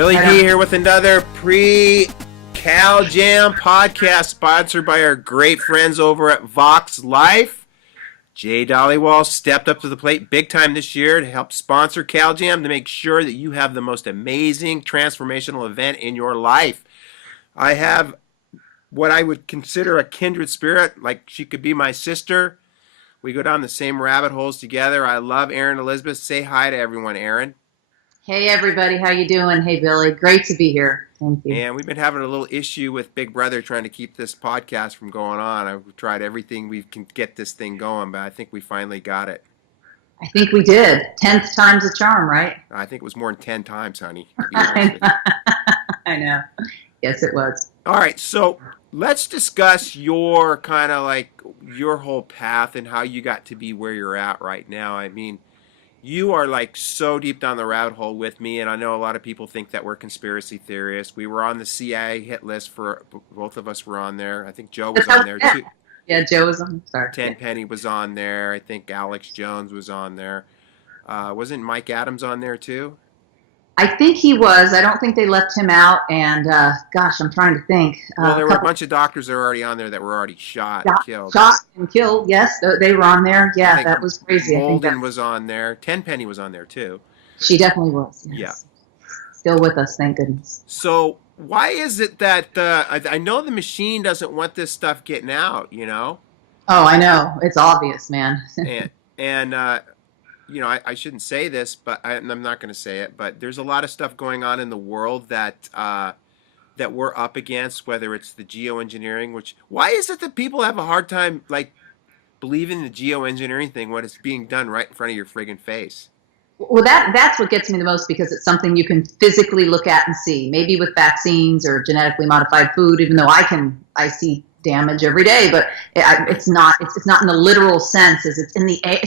Billy D here with another pre-Cal Jam podcast sponsored by our great friends over at Vox Life. Jay Dollywall stepped up to the plate big time this year to help sponsor Cal Jam to make sure that you have the most amazing transformational event in your life. I have what I would consider a kindred spirit, like she could be my sister. We go down the same rabbit holes together. I love Erin Elizabeth. Say hi to everyone, Erin. Hey everybody, how you doing? Hey Billy, great to be here. Thank you. And we've been having a little issue with Big Brother trying to keep this podcast from going on. I've tried everything we can get this thing going, but I think we finally got it. I think we did. 10th time's a charm, right? I think it was more than 10 times, honey. I know. Yes, it was. All right, so let's discuss your kind of like your whole path and how you got to be where you're at right now. I mean, you are like so deep down the rabbit hole with me, and I know a lot of people think that we're conspiracy theorists. We were on the CIA hit list for both of us were on there. I think Joe was on there too. Yeah, Joe was on. Sorry. Tenpenny was on there. I think Alex Jones was on there. Wasn't Mike Adams on there too? I think he was. I don't think they left him out. And gosh, I'm trying to think. Well, there were a bunch of doctors that were already on there that were already shot and killed. Shot and killed. Yes, they were on there. Yeah, that was crazy. Holden was on there. Tenpenny was on there too. She definitely was. Yes. Yeah. Still with us, thank goodness. So why is it that I know the machine doesn't want this stuff getting out? You know. Oh, I know. It's obvious, man. and you know, I shouldn't say this, but I'm not going to say it. But there's a lot of stuff going on in the world that that we're up against, whether it's the geoengineering. Which why is it that people have a hard time like believing the geoengineering thing when it's being done right in front of your friggin' face? Well, that's what gets me the most because it's something you can physically look at and see. Maybe with vaccines or genetically modified food, even though I see damage every day, but it's not in the literal sense as it's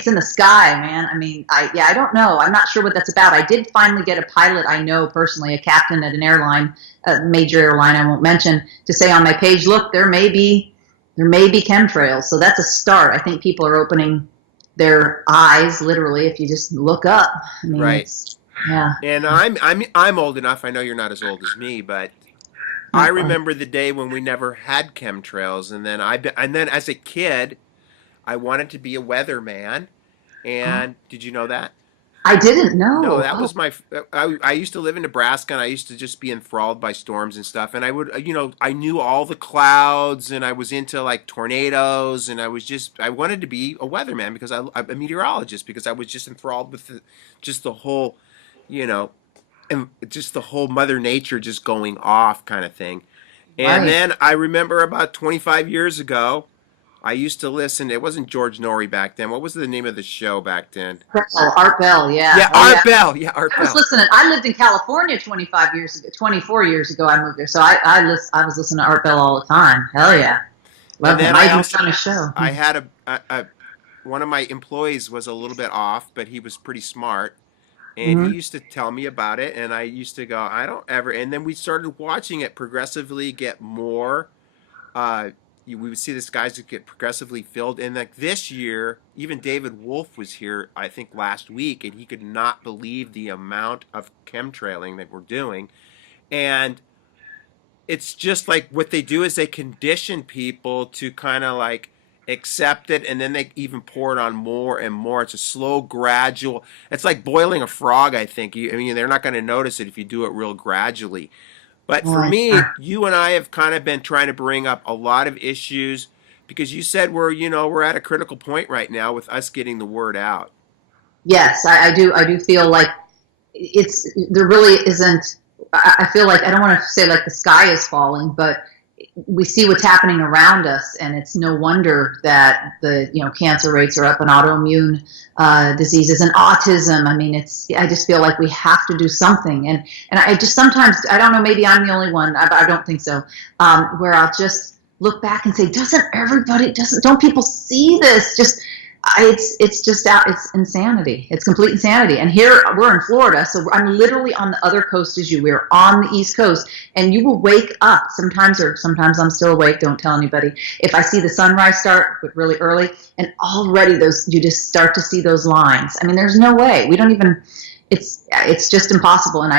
in the sky, man. I mean, I don't know. I'm not sure what that's about. I did finally get a pilot I know personally, a captain at an airline, a major airline I won't mention, to say on my page, look, there may be chemtrails. So that's a start. I think people are opening their eyes literally if you just look up. I mean, right. Yeah. And I'm old enough. I know you're not as old as me, but I remember the day when we never had chemtrails, and then as a kid, I wanted to be a weatherman. And did you know that? I didn't know. No, that was I used to live in Nebraska, and I used to just be enthralled by storms and stuff. And I would, I knew all the clouds, and I was into like tornadoes, and I wanted to be a weatherman because I'm a meteorologist because I was just enthralled with just the whole, and just the whole Mother Nature just going off kind of thing. And then I remember about 25 years ago, I used to listen. It wasn't George Norrie back then. What was the name of the show back then? Art Bell, yeah. Yeah, Art Bell. Yeah, Art Bell. I was listening. I lived in California 24 years ago. I moved there, so I was listening to Art Bell all the time. Hell yeah, love him. I even on a show. I had one of my employees was a little bit off, but he was pretty smart. And he used to tell me about it, and I used to go, I don't ever. And then we started watching it progressively get more. We would see the skies get progressively filled. And like this year, even David Wolf was here, I think, last week, and he could not believe the amount of chemtrailing that we're doing. And it's just like what they do is they condition people to kind of like accept it, and then they even pour it on more and more. It's a slow, gradual. It's like boiling a frog, I think. They're not going to notice it if you do it real gradually. But for me, you and I have kind of been trying to bring up a lot of issues because you said we're at a critical point right now with us getting the word out. Yes, I do feel like there really isn't. I feel like I don't want to say like the sky is falling, but we see what's happening around us, and it's no wonder that the cancer rates are up and autoimmune diseases and autism. I mean, I just feel like we have to do something, and I just sometimes, I don't know, maybe I'm the only one. I don't think so. Where I'll just look back and say, don't people see this? It's insanity. It's complete insanity. And here we're in Florida, so I'm literally on the other coast as you. We're on the East Coast, and you will wake up sometimes I'm still awake. Don't tell anybody. If I see the sunrise start really early, and already you just start to see those lines. I mean, there's no way. We don't even, it's just impossible. And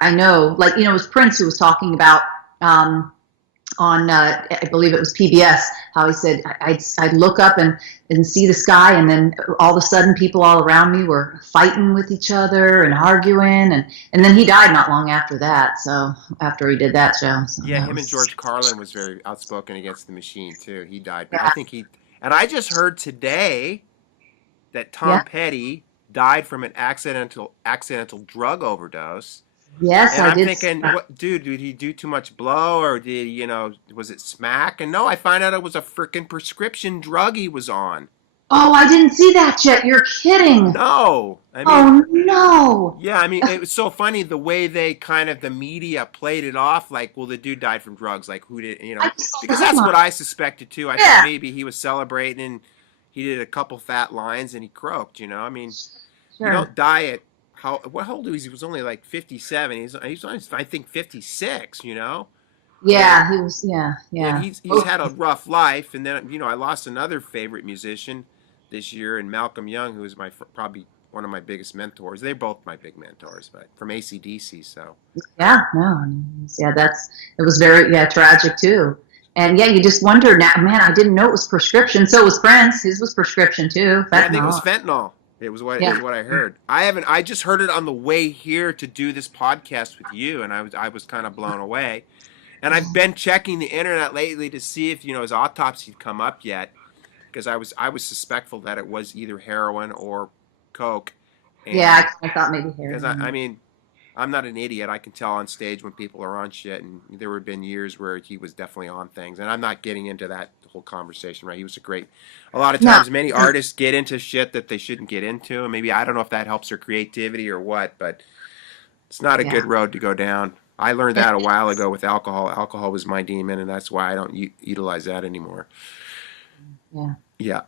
I know, like, it was Prince who was talking about, on I believe it was PBS, how he said I'd look up and see the sky, and then all of a sudden people all around me were fighting with each other and arguing, and then he died not long after that. So after he did that show, so Yeah, that him and was, George Carlin was very outspoken against the machine too. He died, but I yeah, think and I just heard today that yeah, Tom Petty died from an accidental drug overdose. yes, And I I'm did. thinking, what, dude, did he do too much blow, or was it smack? And no, I find out it was a freaking prescription drug he was on. Oh, I didn't see that yet. You're kidding. No, I mean, Oh no. yeah, I mean, it was so funny the way the media played it off, like, well, the dude died from drugs, like, who did, I just saw the because that's headline. what I suspected too. I thought Yeah, maybe he was celebrating and he did a couple fat lines and he croaked, I mean, you sure. don't die at, what old was he? He was only like 57. He's on, I think, 56, and Yeah, he was. Yeah, and yeah. he's Oh, had a rough life. And then I lost another favorite musician this year in Malcolm Young, who is probably one of my biggest mentors. They're both my big mentors, but from AC/DC. So yeah, no, yeah. It was very, yeah, tragic too. And yeah, you just wonder now, man. I didn't know it was prescription. So was Prince. His was prescription too. yeah, I think it was Fentanyl. fentanyl. It was what is Yeah. what I heard. I haven't. I just heard it on the way here to do this podcast with you, and I was kind of blown away. And I've been checking the internet lately to see if his autopsy had come up yet, because I was suspectful that it was either heroin or coke, Yeah, and I thought maybe because heroin. I mean I'm not an idiot. I can tell on stage when people are on shit, and there have been years where he was definitely on things. And I'm not getting into that whole conversation, right? He was a great. A lot of No. times, many artists get into shit that they shouldn't get into, and maybe I don't know if that helps their creativity or what, but it's not a Yeah. good road to go down. I learned that a while ago with alcohol. Alcohol was my demon, and that's why I don't utilize that anymore. Yeah. Yeah.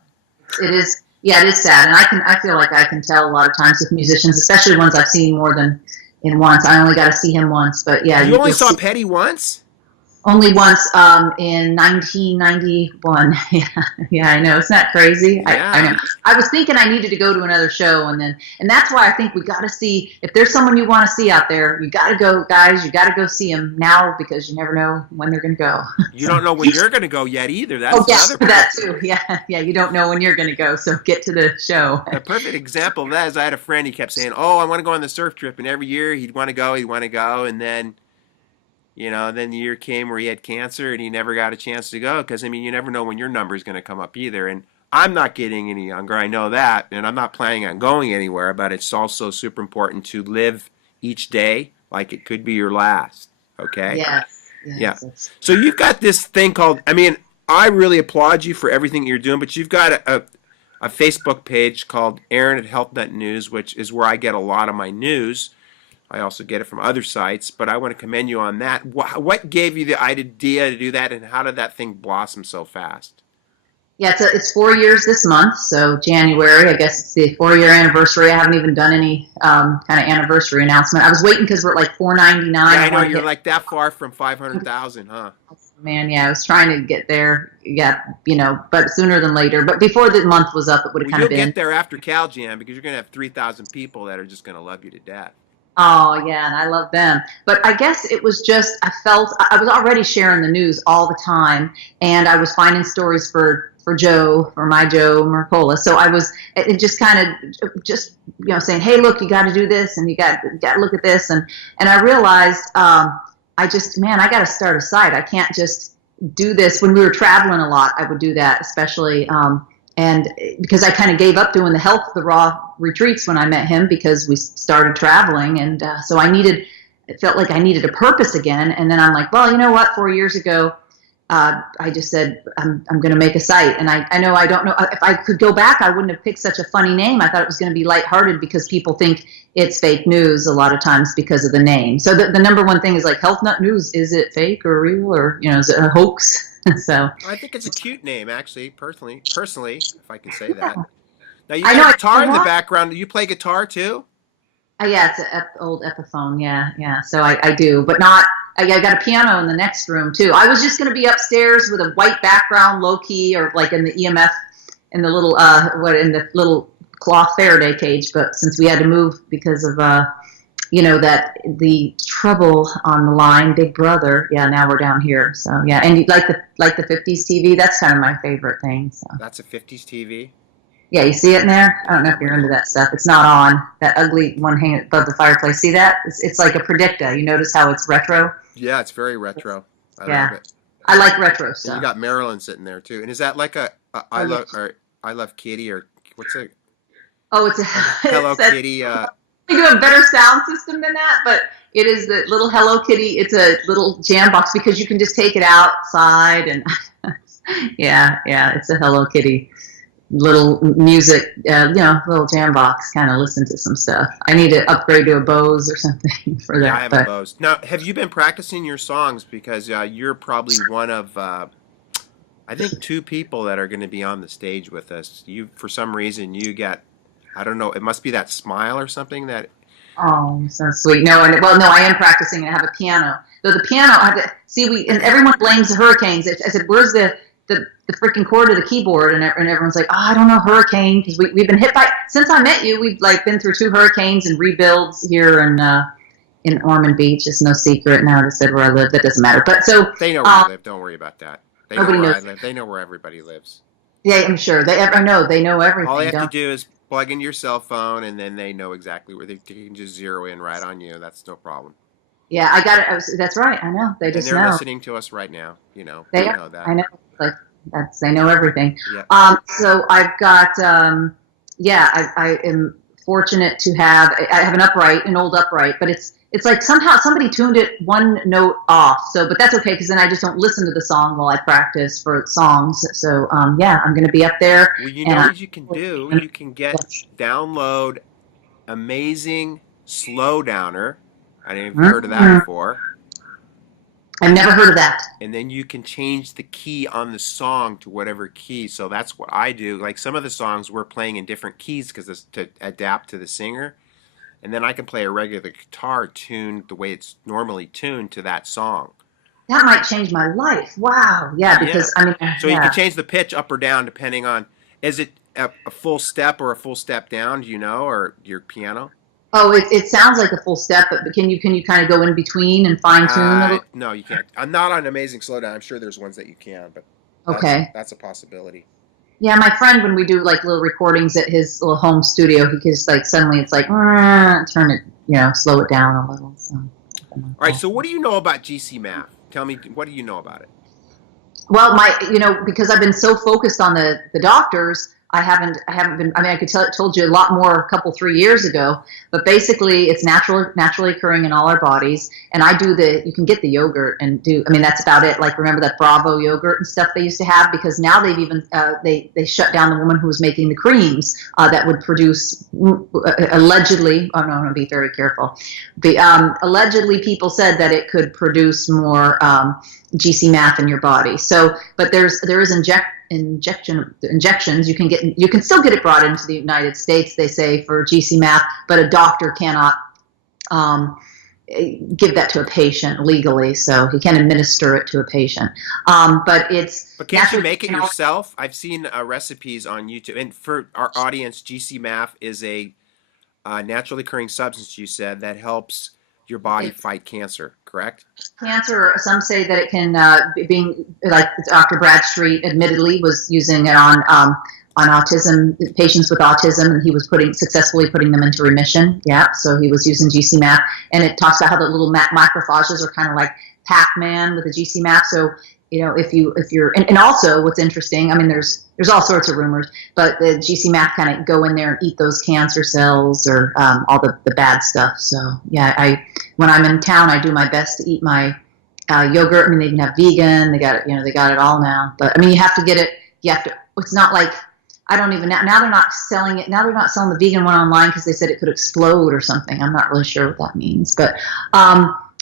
It is. Yeah, it is sad, and I feel like I can tell a lot of times with musicians, especially ones I've seen more than in once. I only got to see him once, but yeah, You only you'll saw see. Petty once? Only once, in 1991. Yeah, yeah, I know. Isn't that crazy? I Yeah. know. I was thinking I needed to go to another show, and that's why I think we got to see, if there's someone you want to see out there, you got to go, guys. You got to go see them now, because you never know when they're going to go. You So. don't know when you're going to go yet either. Oh, That's yeah, another that part. too. Yeah, yeah. You don't know when you're going to go, so get to the show. A perfect example of that is I had a friend. He kept saying, "Oh, I want to go on the surf trip," and every year he'd want to go, and then then the year came where he had cancer and he never got a chance to go, because I mean, you never know when your number is going to come up either. And I'm not getting any younger. I know that, and I'm not planning on going anywhere. But it's also super important to live each day like it could be your last. Okay. Yes, Yeah. yes. So you've got this thing called. I mean, I really applaud you for everything you're doing, but you've got a Facebook page called Erin at HealthNet News, which is where I get a lot of my news. I also get it from other sites, but I want to commend you on that. What gave you the idea to do that, and how did that thing blossom so fast? Yeah, it's 4 years this month, so January. I guess it's the 4 year anniversary. I haven't even done any kind of anniversary announcement. I was waiting because we're at like 499. Yeah, I I know want to you're hit. like that far from 500,000, huh? Man, yeah, I was trying to get there. Yeah, but sooner than later. But before the month was up, it would have Well, kind you'll of been. get there after CalJam, because you're going to have 3,000 people that are just going to love you to death. Oh, yeah, and I love them. But I guess it was just, I felt, I was already sharing the news all the time, and I was finding stories for Joe, for my Joe Mercola. So it just kind of just, saying, hey, look, you got to do this, and you got to look at this. And I realized, I got to start a site. I can't just do this. When we were traveling a lot, I would do that, especially, and because I kind of gave up doing the raw retreats when I met him, because we started traveling. And so it felt like I needed a purpose again. And then I'm like, well, you know what? 4 years ago, I just said, I'm going to make a site. And I know, I don't know if I could go back, I wouldn't have picked such a funny name. I thought it was going to be lighthearted, because people think it's fake news a lot of times because of the name. So the number one thing is like, Health Nut News. Is it fake or real, or, is it a hoax? So I think it's a cute name, actually, personally, if I can say that. Now, you I know. got a guitar in the background. Do you play guitar too? Yeah, it's an old Epiphone. Yeah, yeah. So I do, but not. I got a piano in the next room too. I was just going to be upstairs with a white background, low key, or like in the EMF, in the little in the little cloth Faraday cage, but since we had to move because of that the trouble on the line, Big Brother. Yeah, now we're down here. So yeah, and you like the 50s TV. That's kind of my favorite thing. So That's a 50s TV. yeah, you see it in there. I Yeah, don't know if you're into that stuff. It's not on that ugly one hanging above the fireplace. See that? It's like a Predicta. You notice how it's retro? yeah, it's very retro. I love Yeah, it. I like retro And you stuff. got Marilyn sitting there too. And is that like a Oh yeah. I love Kitty, or what's it? Oh, it's a Hello it's that. Kitty. We do a better sound system than that, but it is the little Hello Kitty. It's a little jam box because you can just take it outside and yeah, it's a Hello Kitty little music, little jam box. Kind of listen to some stuff. I need to upgrade to a Bose or something for Yeah, I that. have a But Bose. Now, have you been practicing your songs? Because you're probably one of, I think, two people that are going to be on the stage with us. You, for some reason, you get, I don't know, it must be that smile or something that. oh, so sweet. No, no, I am practicing. I have a piano. Though the piano, I have to see. And everyone blames the hurricanes. I said, "Where's the freaking cord of the keyboard?" And everyone's like, "Oh, I don't know, hurricane." Because we've been hit by since I met you. We've like been through 2 hurricanes and rebuilds here in Ormond Beach. It's no secret now. They said where I live. That doesn't matter. But so They know where you live. Don't worry about that. They know nobody where I knows. live. They know where everybody lives. Yeah, I'm sure I know they know All they everything. have to Don't do is plug in your cell phone, and then they know exactly where they can just zero in right on you. That's no problem. yeah, I got it. That's right. I know. They And just they're know. listening to us right now. They They are. know that. I know. Like they know everything. Yeah. So I've got. I am fortunate to have. I have an old upright, but it's like somehow somebody tuned it one note off. So, but that's okay because then I just don't listen to the song while I practice for songs. So yeah, I'm going to be up there. Well, you And know what you can do? You can download Amazing Slowdowner. I don't know if you've heard of that before. I've never heard of that. And then you can change the key on the song to whatever key. So that's what I do. Like some of the songs we're playing in different keys because it's to adapt to the singer. And then I can play a regular guitar tuned the way it's normally tuned to that song. That might change my life. Wow. Yeah, Yeah. because I mean, So you yeah. can change the pitch up or down depending on, is it a full step or a full step down, do you know, or your piano? Oh, it sounds like a full step, but can you kind of go in between and fine tune a little? No, you can't. I'm not on Amazing Slowdown. I'm sure there's ones that you can, but Okay. that's a possibility. Yeah, my friend, when we do like little recordings at his little home studio, he just like suddenly it's like turn it, slow it down a little. So, All right. So what do you know about GC Math? Tell me, what do you know about it? well, because I've been so focused on the doctors, I haven't been. I mean, I could told you a lot more a couple 3 years ago, but basically, it's naturally occurring in all our bodies. And I do you can get the yogurt and do. I mean, that's about it. Like remember that Bravo yogurt and stuff they used to have because now they've even they shut down the woman who was making the creams that would produce allegedly. Oh no, I'm gonna be very careful. Allegedly, people said that it could produce more GC Math in your body. So, but there is injections you can still get it brought into the United States, they say, for GC Math, but a doctor cannot give that to a patient legally, so he can administer it to a patient. But can't you make it yourself? I've seen recipes on YouTube, and for our audience, GC Math is a naturally occurring substance, you said, that helps your body fight cancer, correct? Cancer, some say that it can, being like Dr. Bradstreet admittedly was using it on autism, patients with autism, and he was successfully putting them into remission. Yeah, so he was using GC Math, and it talks about how the little macrophages are kind of like Pac-Man with the GC Math. So if you're and also what's interesting, I mean, there's all sorts of rumors, but the GC Math kind of go in there and eat those cancer cells or all the bad stuff. So yeah, when I'm in town, I do my best to eat my yogurt. I mean, they even have vegan. They got it. They got it all now. But I mean, you have to get it. You have to. It's not like I don't even now. They're not selling it. Now they're not selling the vegan one online because they said it could explode or something. I'm not really sure what that means, but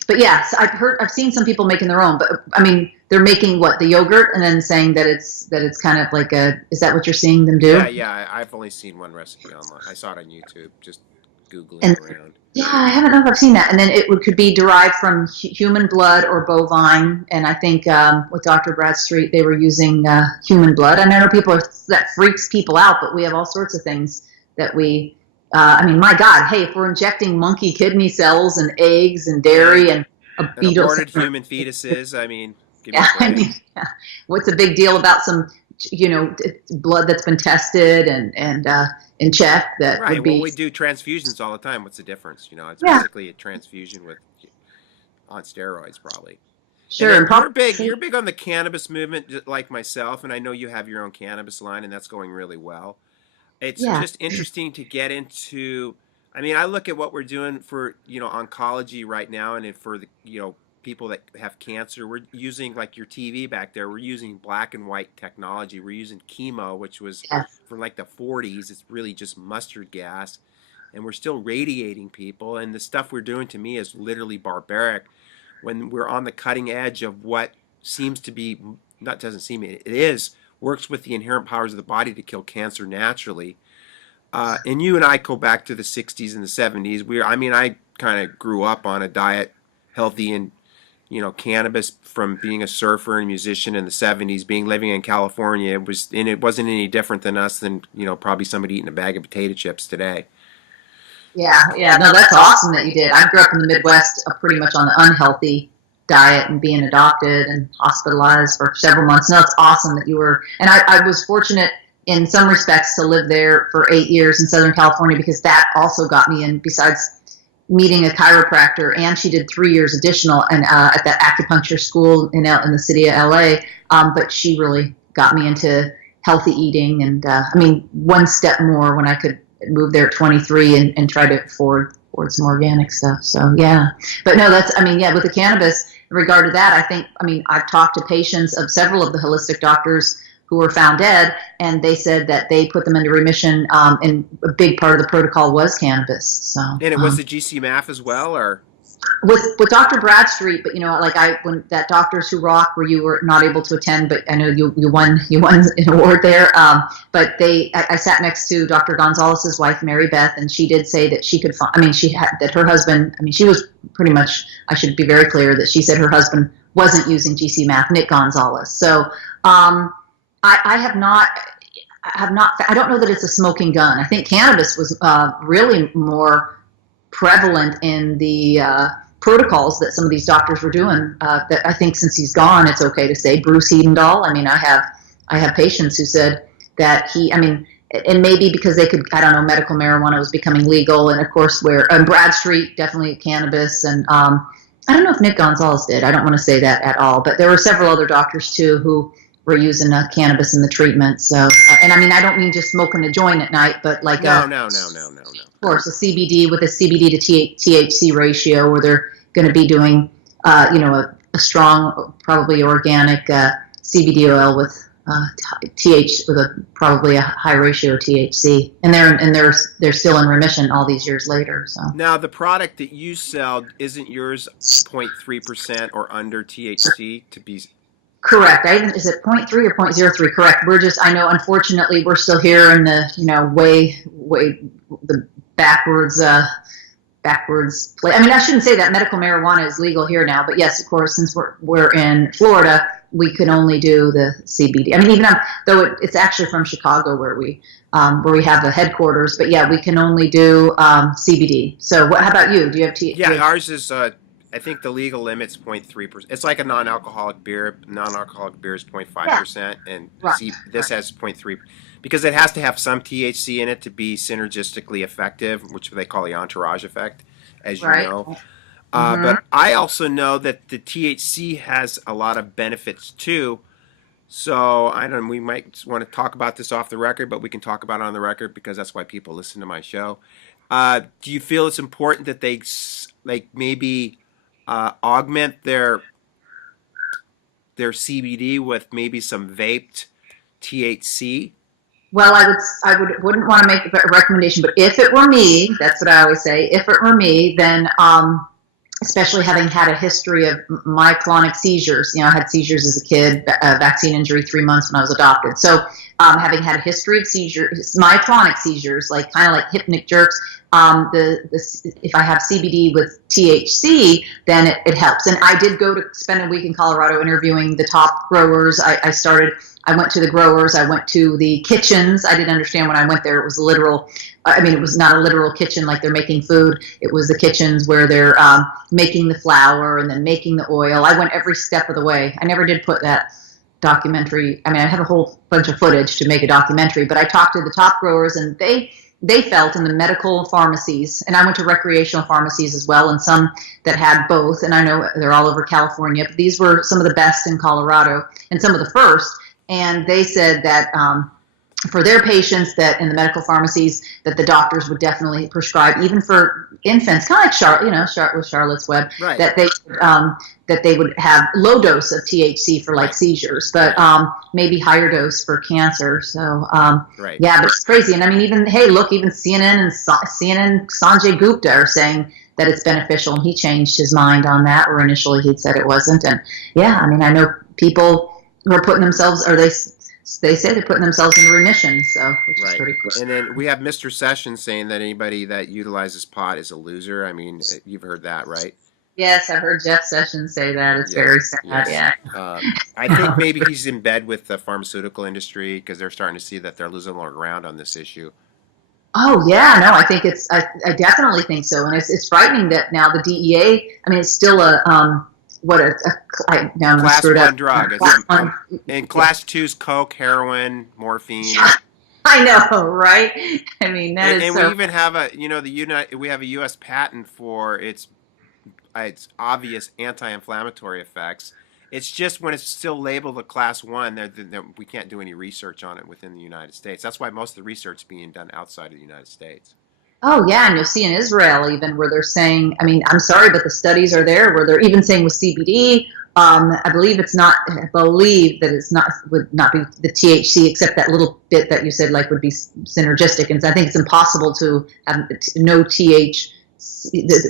yes, I've seen some people making their own. But I mean, they're making the yogurt and then saying that it's kind of like is that what you're seeing them do? Yeah. I've only seen one recipe online. I saw it on YouTube, just Googling around. Yeah, I haven't know if I've seen that. And then it could be derived from human blood or bovine. And I think with Dr. Bradstreet, they were using human blood. And I know that freaks people out, but we have all sorts of things that we, I mean, my God, hey, if we're injecting monkey kidney cells and eggs and dairy and a And beetle, aborted human fetuses. I mean, give me a yeah, I break. mean, yeah. What's a big deal about some, blood that's been tested and in check that Right. would Well, be, we do transfusions all the time. What's the difference? It's yeah, basically a transfusion with on steroids, probably. And sure, then and probably, you're big on the cannabis movement, just like myself, and I know you have your own cannabis line, and that's going really well. It's yeah, just interesting to get into. I mean, I look at what we're doing for oncology right now, and for the people that have cancer. We're using, like your TV back there. We're using black and white technology. We're using chemo, which was yes, from like the 40s. It's really just mustard gas, and we're still radiating people. And the stuff we're doing, to me, is literally barbaric. When we're on the cutting edge of what seems to be, not doesn't seem, it is, works with the inherent powers of the body to kill cancer naturally. And you and I go back to the 60s and the 70s. I mean, I kind of grew up on a diet healthy and, cannabis from being a surfer and musician in the 70s, being living in California. It wasn't any different than us than, probably somebody eating a bag of potato chips today. yeah, yeah. No, that's awesome that you did. I grew up in the Midwest, pretty much on the unhealthy diet and being adopted and hospitalized for several months. No, it's awesome that you were, and I was fortunate in some respects to live there for 8 years in Southern California because that also got me in, besides meeting a chiropractor, and she did 3 years additional and at that acupuncture school in the city of LA. But she really got me into healthy eating, and I mean, one step more when I could move there at 23 and try to afford some organic stuff. So yeah, but no, that's, I mean, yeah, with the cannabis, in regard to that, I mean, I've talked to patients of several of the holistic doctors who were found dead, and they said that they put them into remission, and a big part of the protocol was cannabis. So And it was the GC math as well, or? with Dr. Bradstreet, but like when that Doctors Who Rock where you were not able to attend, but I know you won an award there. But I sat next to Dr. Gonzalez's wife, Mary Beth, and she did say that she could find. I mean, she had that her husband. I mean, she was pretty much. I should be very clear that she said her husband wasn't using GC math, Nick Gonzalez. So I have not. I don't know that it's a smoking gun. I think cannabis was really more prevalent in the protocols that some of these doctors were doing. That I think since he's gone, it's okay to say Bruce Hedendahl. I mean, I have patients who said that he. I mean, and maybe because they could. I don't know. Medical marijuana was becoming legal, and of course, Bradstreet definitely cannabis, and I don't know if Nick Gonzalez did. I don't want to say that at all, but there were several other doctors too who were using cannabis in the treatment. So, and I mean, I don't mean just smoking a joint at night, but like No. of course, a CBD with a CBD to THC ratio, where they're going to be doing, a strong, probably organic CBD oil with probably a high ratio of THC, and they're still in remission all these years later. So Now, the product that you sell, isn't yours 0.3% or under THC to be? correct. Is it 0.3 or 0.03? Correct. I know, unfortunately, we're still here in the, way the backwards play. I mean, I shouldn't say that medical marijuana is legal here now, but yes, of course, since we're in Florida, we can only do the CBD. I mean, even though it's actually from Chicago where we have the headquarters, but yeah, we can only do CBD. So how about you? Do you have Yeah, ours is. I think the legal limit's 0.3%. It's like a non-alcoholic beer. Non-alcoholic beer is 0.5%, and Right. this has 0.3 because it has to have some THC in it to be synergistically effective, which they call the entourage effect, as you Right. know. Mm-hmm. But I also know that the THC has a lot of benefits too. So I don't. We might want to talk about this off the record, but we can talk about it on the record because that's why people listen to my show. Do you feel it's important that they like maybe augment their CBD with maybe some vaped THC? Well, wouldn't want to make a recommendation, but if it were me, that's what I always say. If it were me, then especially having had a history of myoclonic seizures. I had seizures as a kid, vaccine injury 3 months when I was adopted. So having had a history of seizures, myoclonic seizures, like kind of like hypnic jerks, if I have CBD with THC, then it helps. And I did go to spend a week in Colorado interviewing the top growers. I went to the growers. I went to the kitchens. I didn't understand when I went there. It was literal I mean, it was not a literal kitchen like they're making food. It was the kitchens where they're making the flour and then making the oil. I went every step of the way. I never did put that documentary. I mean, I have a whole bunch of footage to make a documentary, but I talked to the top growers, and they felt in the medical pharmacies, and I went to recreational pharmacies as well, and some that had both, and I know they're all over California, but these were some of the best in Colorado and some of the first, and they said that for their patients, that in the medical pharmacies, that the doctors would definitely prescribe, even for infants, kind of like with Charlotte's Web, Right. That they would have low dose of THC for like seizures, but maybe higher dose for cancer. So Right. yeah, but it's crazy. And I mean, even CNN and CNN Sanjay Gupta are saying that it's beneficial, and he changed his mind on that, where initially he'd said it wasn't. And yeah, I mean, I know people who are putting themselves, or they say they're putting themselves in remission, so which is pretty cool. And then we have Mr. Sessions saying that anybody that utilizes pot is a loser. I mean, you've heard that, right? Yes, I heard Jeff Sessions say that. It's very sad. Yes. Yeah. I think maybe he's in bed with the pharmaceutical industry because they're starting to see that they're losing a lot of ground on this issue. Oh yeah, no, I think I definitely think so, and it's frightening that now the DEA. I mean, it's still now I'm Class screwed 1 up. drug. Class 1. And Class 2's coke, heroin, morphine. I know, right? I mean, and we even have we have a U.S. patent for its obvious anti-inflammatory effects. It's just when it's still labeled a Class 1, we can't do any research on it within the United States. That's why most of the research is being done outside of the United States. Oh yeah, and you'll see in Israel even where they're saying, I mean, I'm sorry, but the studies are there where they're even saying with CBD, I believe that it's not would not be the THC, except that little bit that you said like would be synergistic, and I think it's impossible to have no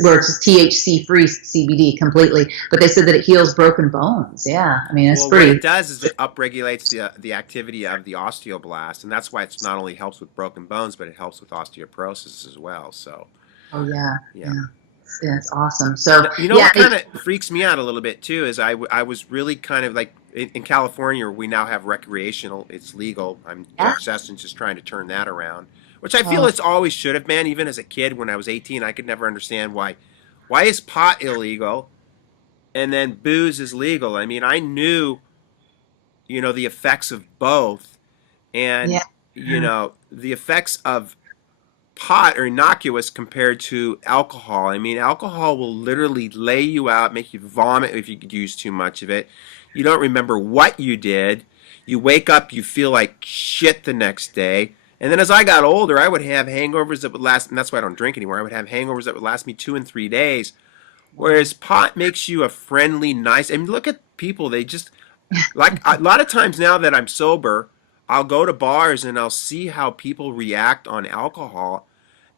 where it's THC free CBD completely. But they said that it heals broken bones. Yeah, I mean, it's pretty. What it does is it upregulates the activity of the osteoblast, and that's why it's not only helps with broken bones, but it helps with osteoporosis as well. So. Oh yeah. Yeah, it's awesome. So what kind of freaks me out a little bit too is I was really kind of like in California where we now have recreational, it's legal. Jeff Sessions just trying to turn that around, which I feel it's always should have been. Even as a kid when I was 18, I could never understand why is pot illegal and then booze is legal. I mean, I knew the effects of both, and the effects of pot are innocuous compared to alcohol. I mean, alcohol will literally lay you out, make you vomit if you use too much of it. You don't remember what you did. You wake up, you feel like shit the next day. And then as I got older, I would have hangovers that would last, and that's why I don't drink anymore. I would have hangovers that would last me 2 and 3 days. Whereas pot makes you a friendly, nice, I mean, look at people, they just, like a lot of times now that I'm sober, I'll go to bars and I'll see how people react on alcohol.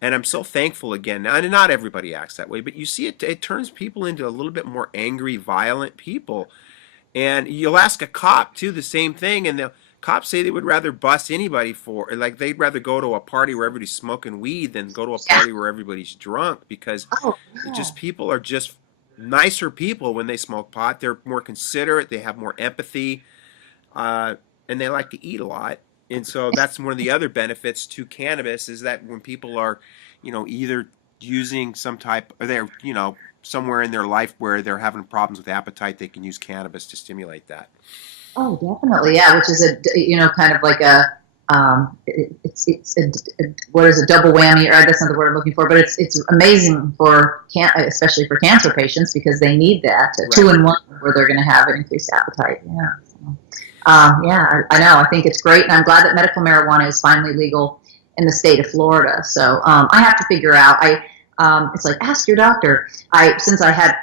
And I'm so thankful again. Now, and not everybody acts that way, but you see it turns people into a little bit more angry, violent people. And you'll ask a cop, too, the same thing, and the cops say they would rather bust anybody like they'd rather go to a party where everybody's smoking weed than go to a party where everybody's drunk, because people are just nicer people when they smoke pot. They're more considerate, they have more empathy, and they like to eat a lot. And so that's one of the other benefits to cannabis is that when people are, either using some type, or they're, somewhere in their life where they're having problems with appetite, they can use cannabis to stimulate that. Oh, definitely, yeah. Which is kind of like a, what is a double whammy? Or that's not the word I'm looking for, but it's amazing especially for cancer patients because they need that 2-in-1 where they're going to have an increased appetite. Yeah. So. I know. I think it's great, and I'm glad that medical marijuana is finally legal in the state of Florida. So I have to figure out. It's like ask your doctor. Since I had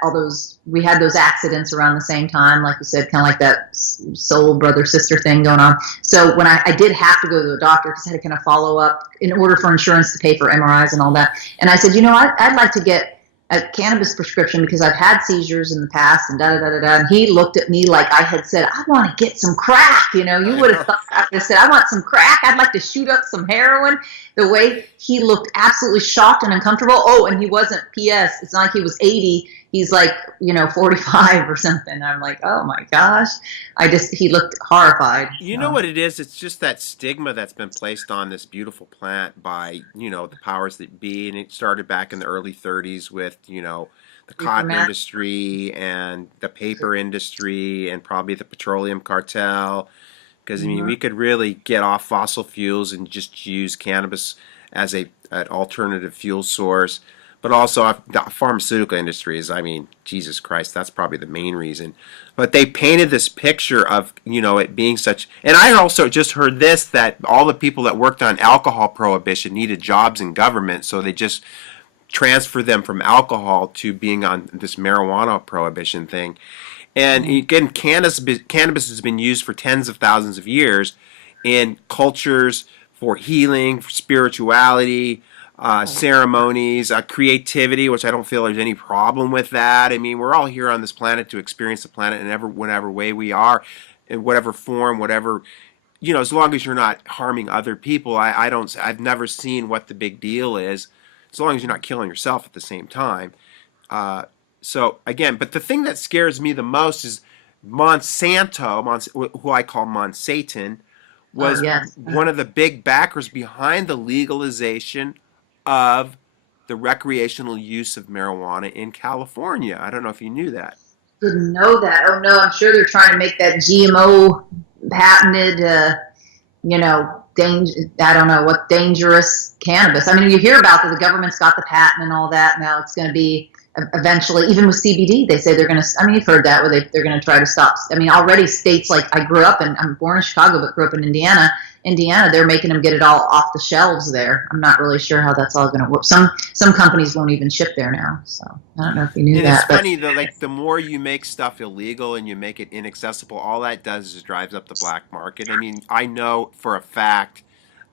we had those accidents around the same time, like you said, kind of like that soul brother sister thing going on. So when I did have to go to the doctor because I had to kind of follow up in order for insurance to pay for MRIs and all that. And I said, I'd like to get a cannabis prescription because I've had seizures in the past and da-da-da-da-da. And he looked at me like I had said, I want to get some crack. You would have thought I said, I want some crack. I'd like to shoot up some heroin. The way he looked absolutely shocked and uncomfortable. Oh, and he wasn't, P.S., it's not like he was 80. he's like, 45 or something. I'm like, oh my gosh. He looked horrified. You know So what it is? It's just that stigma that's been placed on this beautiful plant by, the powers that be. And it started back in the early 30s with, the super cotton industry and the paper industry and probably the petroleum cartel. Because, I mean, Mhm. we could really get off fossil fuels and just use cannabis as an alternative fuel source. But also, the pharmaceutical industries, I mean, Jesus Christ, that's probably the main reason. But they painted this picture of, it being such. And I also just heard this that all the people that worked on alcohol prohibition needed jobs in government, so they just transferred them from alcohol to being on this marijuana prohibition thing. And again, cannabis has been used for tens of thousands of years in cultures for healing, for spirituality, ceremonies, creativity, which I don't feel there's any problem with that. I mean, we're all here on this planet to experience the planet in whatever way we are, in whatever form, whatever, as long as you're not harming other people. I've never seen what the big deal is, as long as you're not killing yourself at the same time. Uh, so again, but the thing that scares me the most is Monsanto, who I call Monsatan, Oh was yes. one of the big backers behind the legalization of the recreational use of marijuana in California. I don't know if you knew that. Didn't know that. Oh no, I'm sure they're trying to make that GMO patented, danger. I don't know what dangerous cannabis. I mean, you hear about that the government's got the patent and all that. Now it's going to be eventually, even with CBD, they say they're going to. I mean, you've heard that where they're going to try to stop. I mean, already states like I'm born in Chicago, but grew up in Indiana. Indiana, they're making them get it all off the shelves there. I'm not really sure how that's all going to work. Some companies won't even ship there now. So I don't know if you knew And it's that, but funny though, like the more you make stuff illegal and you make it inaccessible, all that does is drives up the black market. I mean, I know for a fact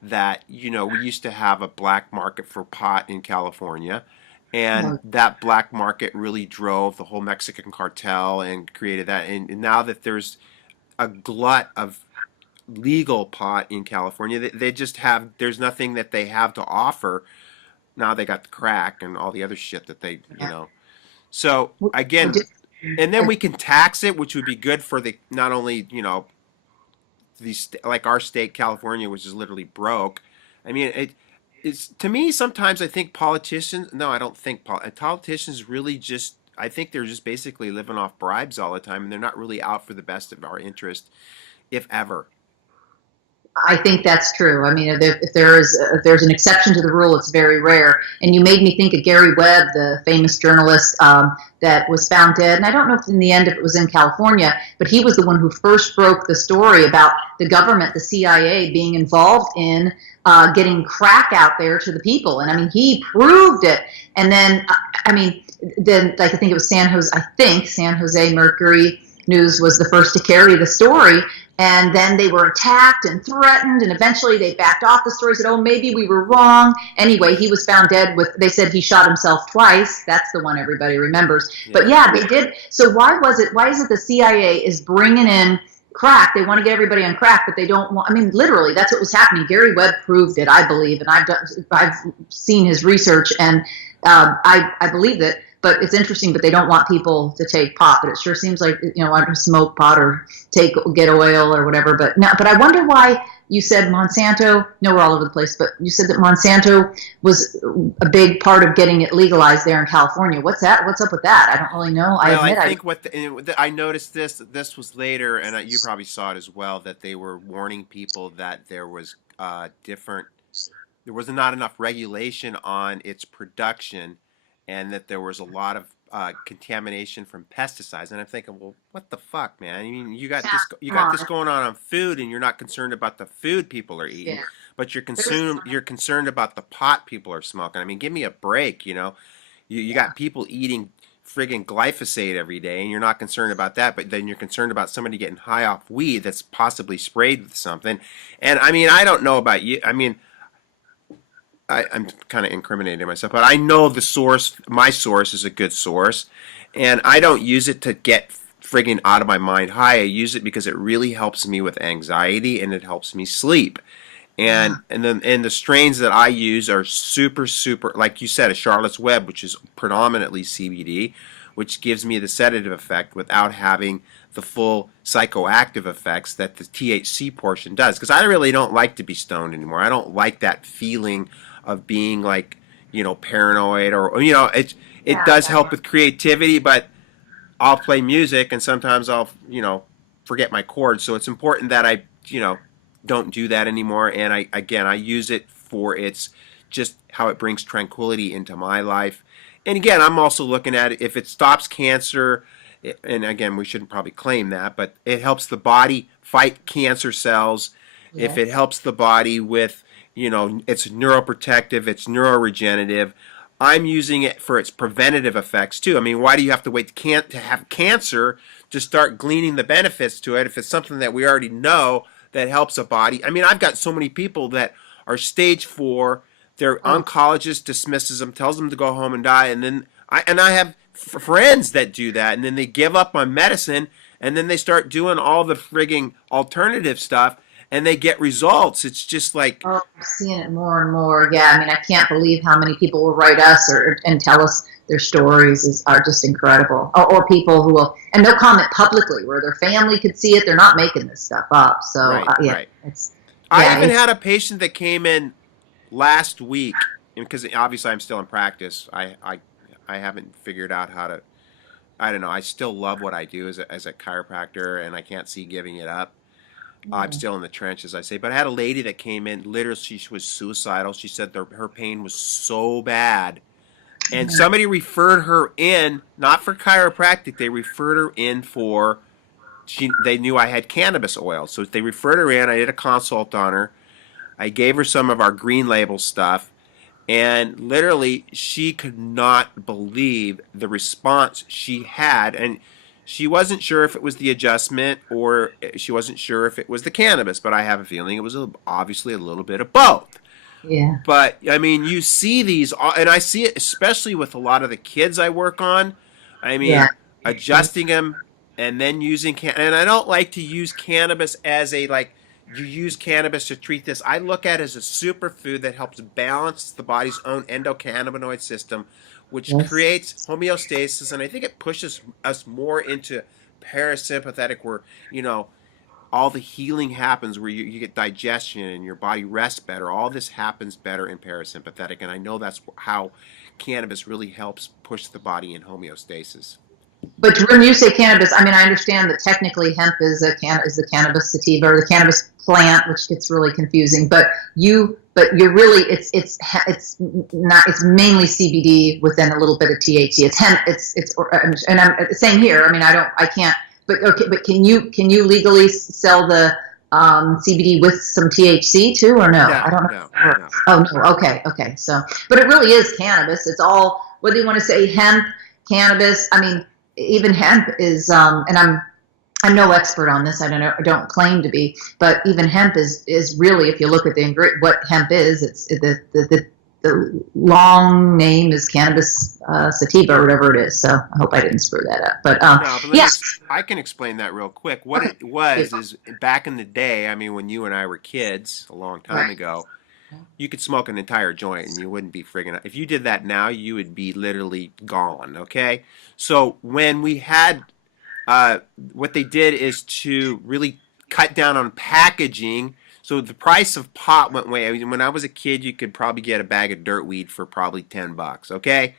that, we used to have a black market for pot in California, and well, that black market really drove the whole Mexican cartel and created that. And now that there's a glut of legal pot in California, they just have, there's nothing that they have to offer. Now they got the crack and all the other shit that they. So well, again, and then we can tax it, which would be good for the not only these like our state, California, which is literally broke. I mean, it's to me sometimes I think politicians. No, I don't think politicians really just. I think they're just basically living off bribes all the time, and they're not really out for the best of our interest, if ever. I think that's true. I mean, if there's an exception to the rule, it's very rare. And you made me think of Gary Webb, the famous journalist that was found dead. And I don't know if in the end if it was in California, but he was the one who first broke the story about the government, the CIA, being involved in getting crack out there to the people. And I mean, he proved it. And then, I mean, then like I think it was San Jose. I think San Jose Mercury News was the first to carry the story. And then they were attacked and threatened, and eventually they backed off the story, said, oh, maybe we were wrong. Anyway, he was found dead they said he shot himself twice. That's the one everybody remembers. But Yeah. yeah, they did. So why is it the CIA is bringing in crack? They want to get everybody on crack, but they don't want, I mean, literally, that's what was happening. Gary Webb proved it, I believe, and I've seen his research, and I believe it. But it's interesting, but they don't want people to take pot. But it sure seems like want to smoke pot or get oil or whatever. But no, but I wonder why you said Monsanto. No, we're all over the place. But you said that Monsanto was a big part of getting it legalized there in California. What's that? What's up with that? I don't really know. I Well, I admit think I noticed this was later, and you probably saw it as well, that they were warning people that there was different there was not enough regulation on its production, and that there was a lot of contamination from pesticides. And I'm thinking, well, what the fuck, man? I mean, you Come got on. this going on food, and you're not concerned about the food people are eating, Yeah. but you're concerned about the pot people are smoking. I mean, give me a break, you got people eating friggin' glyphosate every day, and you're not concerned about that, but then you're concerned about somebody getting high off weed that's possibly sprayed with something. And I mean, I don't know about you. I mean, I'm kind of incriminating myself, but I know the source. My source is a good source, and I don't use it to get friggin' out of my mind high. I use it because it really helps me with anxiety and it helps me sleep. Yeah. And the strains that I use are super, like you said, a Charlotte's Web, which is predominantly CBD, which gives me the sedative effect without having the full psychoactive effects that the THC portion does. Because I really don't like to be stoned anymore. I don't like that feeling of being like, paranoid, or it Yeah. does help with creativity, but I'll play music and sometimes I'll, forget my chords. So it's important that I, don't do that anymore. And I use it for its just how it brings tranquility into my life. And again, I'm also looking at it if it stops cancer. And again, we shouldn't probably claim that, but it helps the body fight cancer cells. If it Yes. helps the body with, it's neuroprotective, it's neuroregenerative. I'm using it for its preventative effects too. I mean, why do you have to wait to have cancer to start gleaning the benefits to it if it's something that we already know that helps a body? I mean, I've got so many people that are stage 4. Their Oh, oncologist dismisses them, tells them to go home and die, and then I have friends that do that, and then they give up on medicine, and then they start doing all the frigging alternative stuff, and they get results. It's just like, oh, I'm seeing it more and more. Yeah, I mean, I can't believe how many people will write us and tell us their stories are just incredible. Or people who will, and they'll comment publicly where their family could see it. They're not making this stuff up. So right, yeah, right. it's I yeah, even it's had a patient that came in last week, because obviously I'm still in practice. I haven't figured out how to. I don't know. I still love what I do as a chiropractor, and I can't see giving it up. I'm yeah, still in the trenches, I say. But I had a lady that came in. Literally, she was suicidal. She said her pain was so bad, and yeah. somebody referred her in, not for chiropractic. They referred her in for. They knew I had cannabis oil, so they referred her in. I did a consult on her. I gave her some of our green label stuff, and literally she could not believe the response she had. And she wasn't sure if it was the adjustment or she wasn't sure if it was the cannabis, but I have a feeling it was obviously a little bit of both. Yeah. But I mean, you see these, and I see it especially with a lot of the kids I work on. I Yeah. mean, adjusting them and then using and I don't like to use cannabis as a like you use cannabis to treat this. I look at it as a superfood that helps balance the body's own endocannabinoid system, which Yes. creates homeostasis, and I think it pushes us more into parasympathetic, where you know all the healing happens, where you get digestion and your body rests better. All this happens better in parasympathetic, and I know that's how cannabis really helps push the body in homeostasis. But when you say cannabis, I mean I understand that technically hemp is the cannabis sativa or the cannabis plant, which gets really confusing. But you're really it's not it's mainly CBD within a little bit of THC. It's hemp. And I'm same here. I mean I can't. But okay, but can you legally sell the CBD with some THC too, or no? I No, don't know. no, How it no. works. Oh no. Okay. Okay. So, but it really is cannabis. It's all whether you want to say hemp, cannabis. I mean even hemp is and I'm no expert on this. I don't claim to be, but even hemp is really, if you look at what hemp is, it's the long name is cannabis sativa or whatever it is. So I hope I didn't screw that up. But No, but yes, I can explain that real quick. What okay, it was yeah, is back in the day, I mean, when you and I were kids a long time right. ago, you could smoke an entire joint and you wouldn't be friggin' if you did that now, you would be literally gone, okay? So when we had what they did is to really cut down on packaging. So the price of pot went way. I mean, when I was a kid, you could probably get a bag of dirt weed for probably $10, okay?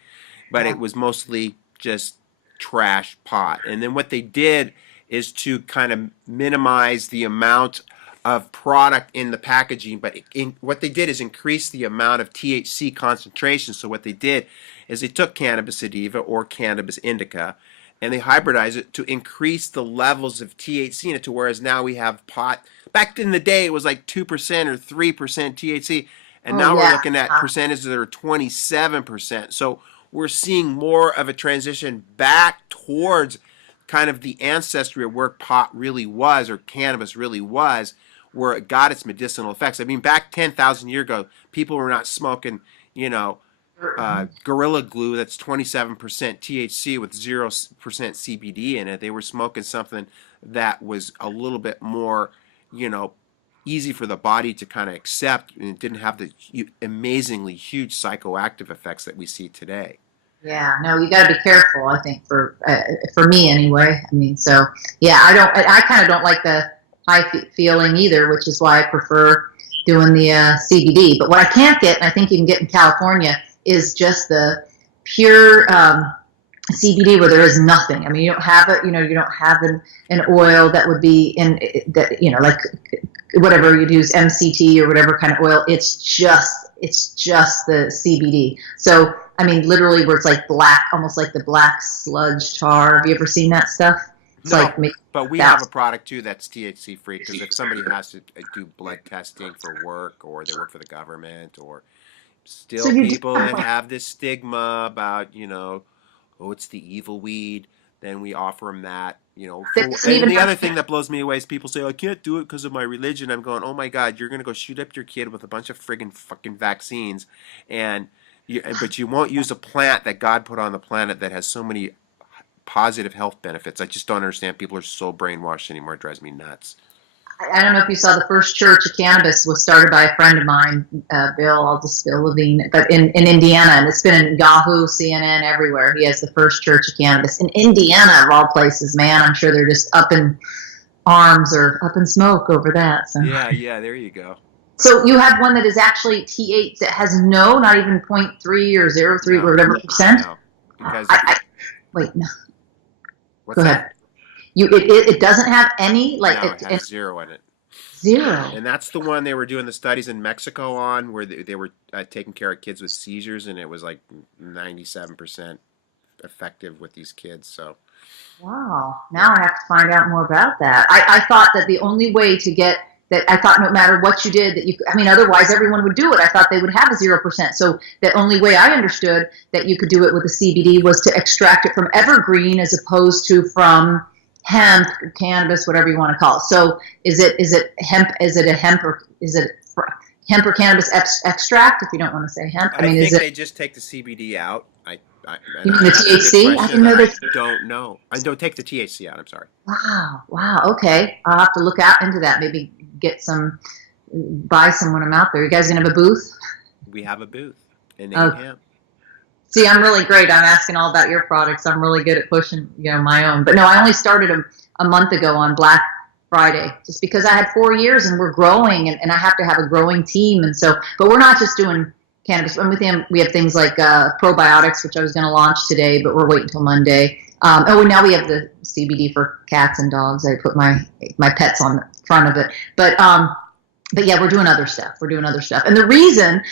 But it Yeah. was mostly just trash pot. And then what they did is to kind of minimize the amount of product in the packaging, but what they did is increase the amount of THC concentration. So what they did is they took cannabis sativa or cannabis indica, and they hybridized it to increase the levels of THC in it, to whereas now we have pot. Back in the day, it was like 2% or 3% THC, and Oh now we're yeah. looking at percentages that are 27%. So we're seeing more of a transition back towards kind of the ancestry of where pot really was, or cannabis really was, where it got its medicinal effects. I mean, back 10,000 years ago, people were not smoking, you know, Gorilla Glue that's 27% THC with 0% CBD in it. They were smoking something that was a little bit more, you know, easy for the body to kind of accept, and it didn't have the amazingly huge psychoactive effects that we see today. Yeah, no, you got to be careful. I think for me anyway. I mean, so yeah, I kind of don't like the high feeling either, which is why I prefer doing the CBD. But what I can't get, and I think you can get in California, is just the pure CBD where there is nothing. I mean, you don't have it. You know, you don't have an oil that would be in that. You know, like whatever you'd use MCT or whatever kind of oil. It's just the CBD. So I mean, literally, where it's like black, almost like the black sludge tar. Have you ever seen that stuff? It's No, like but we have a product too that's THC free, because if somebody has to do blood testing for work, or they work for the government, or so still you people that have this stigma about, oh, it's the evil weed, then we offer them that, that doesn't and even the other have. thing that blows me away is people say, I can't do it because of my religion. I'm going, oh my God, you're going to go shoot up your kid with a bunch of friggin' fucking vaccines, and but you won't use a plant that God put on the planet that has so many positive health benefits. I just don't understand. People are so brainwashed anymore. It drives me nuts. I don't know if you saw the first church of cannabis was started by a friend of mine, Bill. I'll just spill Levine, but in Indiana, and it's been in Yahoo, CNN, everywhere. He has the first church of cannabis in Indiana, of all places. Man, I'm sure they're just up in arms or up in smoke over that. So. Yeah, there you go. So you have one that is actually T8 that has not even 0.3 or 0.3 No, or whatever percent. no, because Wait, no, what's go that? ahead. It doesn't have any like No, it has zero in it. zero. And that's the one they were doing the studies in Mexico on, where they were taking care of kids with seizures, and it was like 97% effective with these kids. So Wow. Now I have to find out more about that. I thought that the only way to get that, I thought no matter what you did, that you, I mean, otherwise everyone would do it. I thought they would have a 0%. So the only way I understood that you could do it with the CBD was to extract it from evergreen as opposed to from hemp, cannabis, whatever you want to call it. So is it hemp? Is it a hemp or is it hemp or cannabis extract? If you don't want to say hemp, I mean, think is it? they just take the CBD out. You mean the THC? I didn't know that. I don't know. I don't take the THC out. I'm sorry. Wow. Okay, I'll have to look out into that. Maybe buy some when I'm out there. You guys gonna have a booth? We have a booth in Oh, hemp. see, I'm really great. I'm asking all about your products. I'm really good at pushing, my own. But no, I only started a month ago on Black Friday, just because I had 4 years and we're growing, and I have to have a growing team. And so, but we're not just doing cannabis. And with them, we have things like probiotics, which I was going to launch today, but we're waiting until Monday. Now we have the CBD for cats and dogs. I put my pets on the front of it. But yeah, we're doing other stuff. And the reason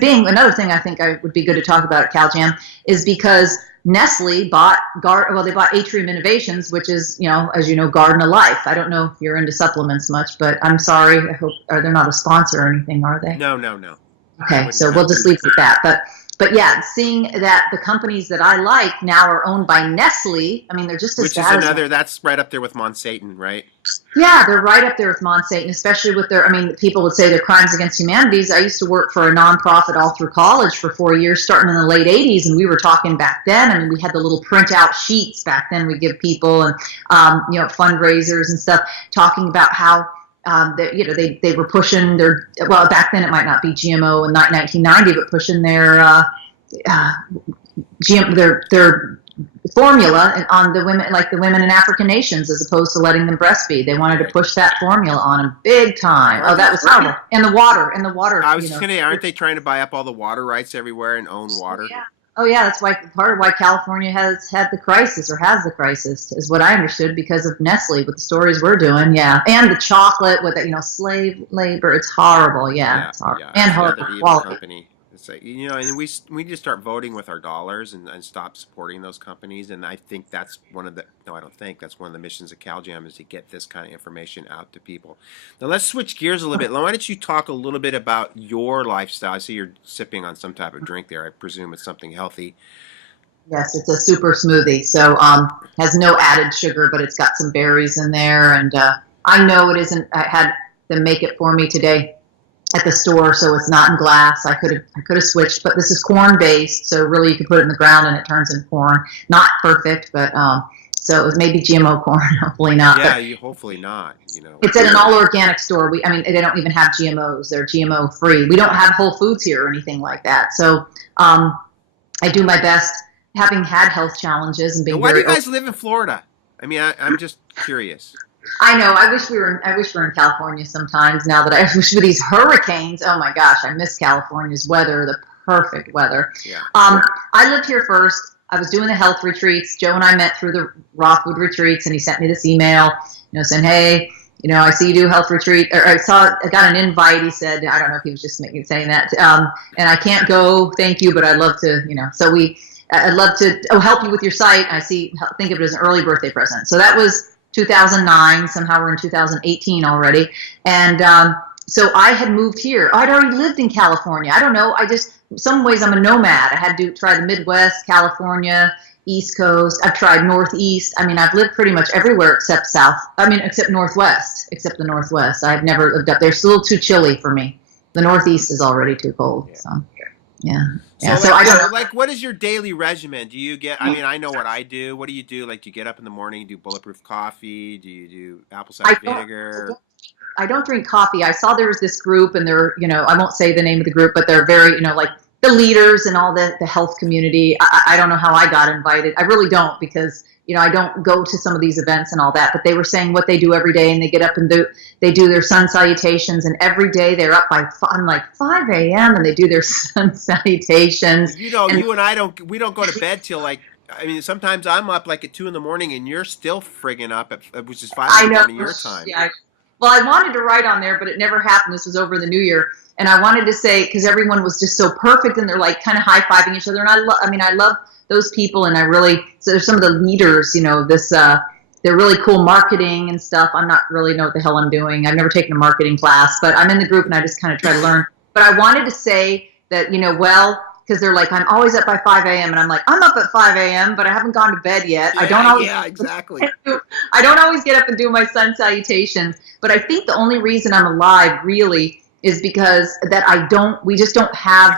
being, another thing I think I would be good to talk about at CalJam is because Nestle bought they bought Atrium Innovations, which is, as you know, Garden of Life. I don't know if you're into supplements much, but I'm sorry. I hope they're not a sponsor or anything, are they? No. Okay, so we'll just leave it at that. But yeah, seeing that the companies that I like now are owned by Nestle, I mean, they're just as Which is bad another, that's right up there with Monsanto, right? Yeah, they're right up there with Monsanto, especially with people would say they're crimes against humanities. I used to work for a nonprofit all through college for 4 years, starting in the late 80s, and we were talking back then. I mean, we had the little printout sheets back then we give people, and, fundraisers and stuff, talking about how they were pushing back then it might not be GMO in 1990, but pushing their their formula on the women, like the women in African nations, as opposed to letting them breastfeed. They wanted to push that formula on them big time. Oh, that was horrible. And the water. I was just going to, aren't they trying to buy up all the water rights everywhere and own water? Yeah. Oh yeah, that's part of why California has had the crisis, or has the crisis, is what I understood, because of Nestle with the stories we're doing. Yeah, and the chocolate with slave labor. It's horrible. Yeah, it's horrible. And horrible quality. Company. It's like, and we need to start voting with our dollars and stop supporting those companies. And I think that's one of the that's one of the missions of CalJam, is to get this kind of information out to people. Now let's switch gears a little bit. Why don't you talk a little bit about your lifestyle? I see you're sipping on some type of drink there. I presume it's something healthy. Yes, it's a super smoothie. So has no added sugar, but it's got some berries in there. And I know it isn't. I had them make it for me today at the store, so it's not in glass. I could have switched, but this is corn based, so really you can put it in the ground and it turns into corn. Not perfect, but so it was maybe GMO corn. Hopefully not. Yeah, hopefully not. It's at an all organic store. They don't even have GMOs. They're GMO free. We don't have Whole Foods here or anything like that. So I do my best having had health challenges and And being why do very you guys live in Florida? I mean, I'm just curious. I know. I wish we were in California sometimes. Now that I wish with these hurricanes. Oh my gosh, I miss California's weather. The perfect weather. Yeah. I lived here first. I was doing the health retreats. Joe and I met through the Rockwood retreats, and he sent me this email, saying, "Hey, I see you do health retreat." Or I got an invite. He said, I don't know if he was just saying that. And I can't go. Thank you, but I'd love to. So I'd love to help you with your site. Think of it as an early birthday present. So that was 2009. Somehow we're in 2018 already. And so I had moved here. I'd already lived in California. I don't know. In some ways, I'm a nomad. I had to try the Midwest, California, East Coast. I've tried Northeast. I mean, I've lived pretty much everywhere except except Northwest, except the Northwest. I've never lived up there. It's a little too chilly for me. The Northeast is already too cold. Yeah. So, yeah. So I don't know. Like, what is your daily regimen? Do you get? I mean, I know what I do. What do you do? Like, do you get up in the morning, do bulletproof coffee? Do you do apple cider vinegar? I don't drink coffee. I saw there was this group, and they're, I won't say the name of the group, but they're very, like the leaders and all the health community. I don't know how I got invited. I really don't, because I don't go to some of these events and all that. But they were saying what they do every day, and they get up and they do their sun salutations, and every day they're up by 5 a.m. and they do their sun salutations. You and I don't go to bed till sometimes I'm up like at 2 a.m. and you're still friggin' up which is 5 a.m. your time. Yeah. Well, I wanted to write on there, but it never happened. This was over the New Year. And I wanted to say, because everyone was just so perfect, and they're like kind of high-fiving each other. And I love those people. And so there's some of the leaders, they're really cool marketing and stuff. I'm not really know what the hell I'm doing. I've never taken a marketing class, but I'm in the group and I just kind of try to learn. But I wanted to say that, because they're like, I'm always up by 5 a.m. And I'm like, I'm up at 5 a.m., but I haven't gone to bed yet. Yeah, exactly. I don't always get up and do my sun salutations. But I think the only reason I'm alive really is because we just don't have,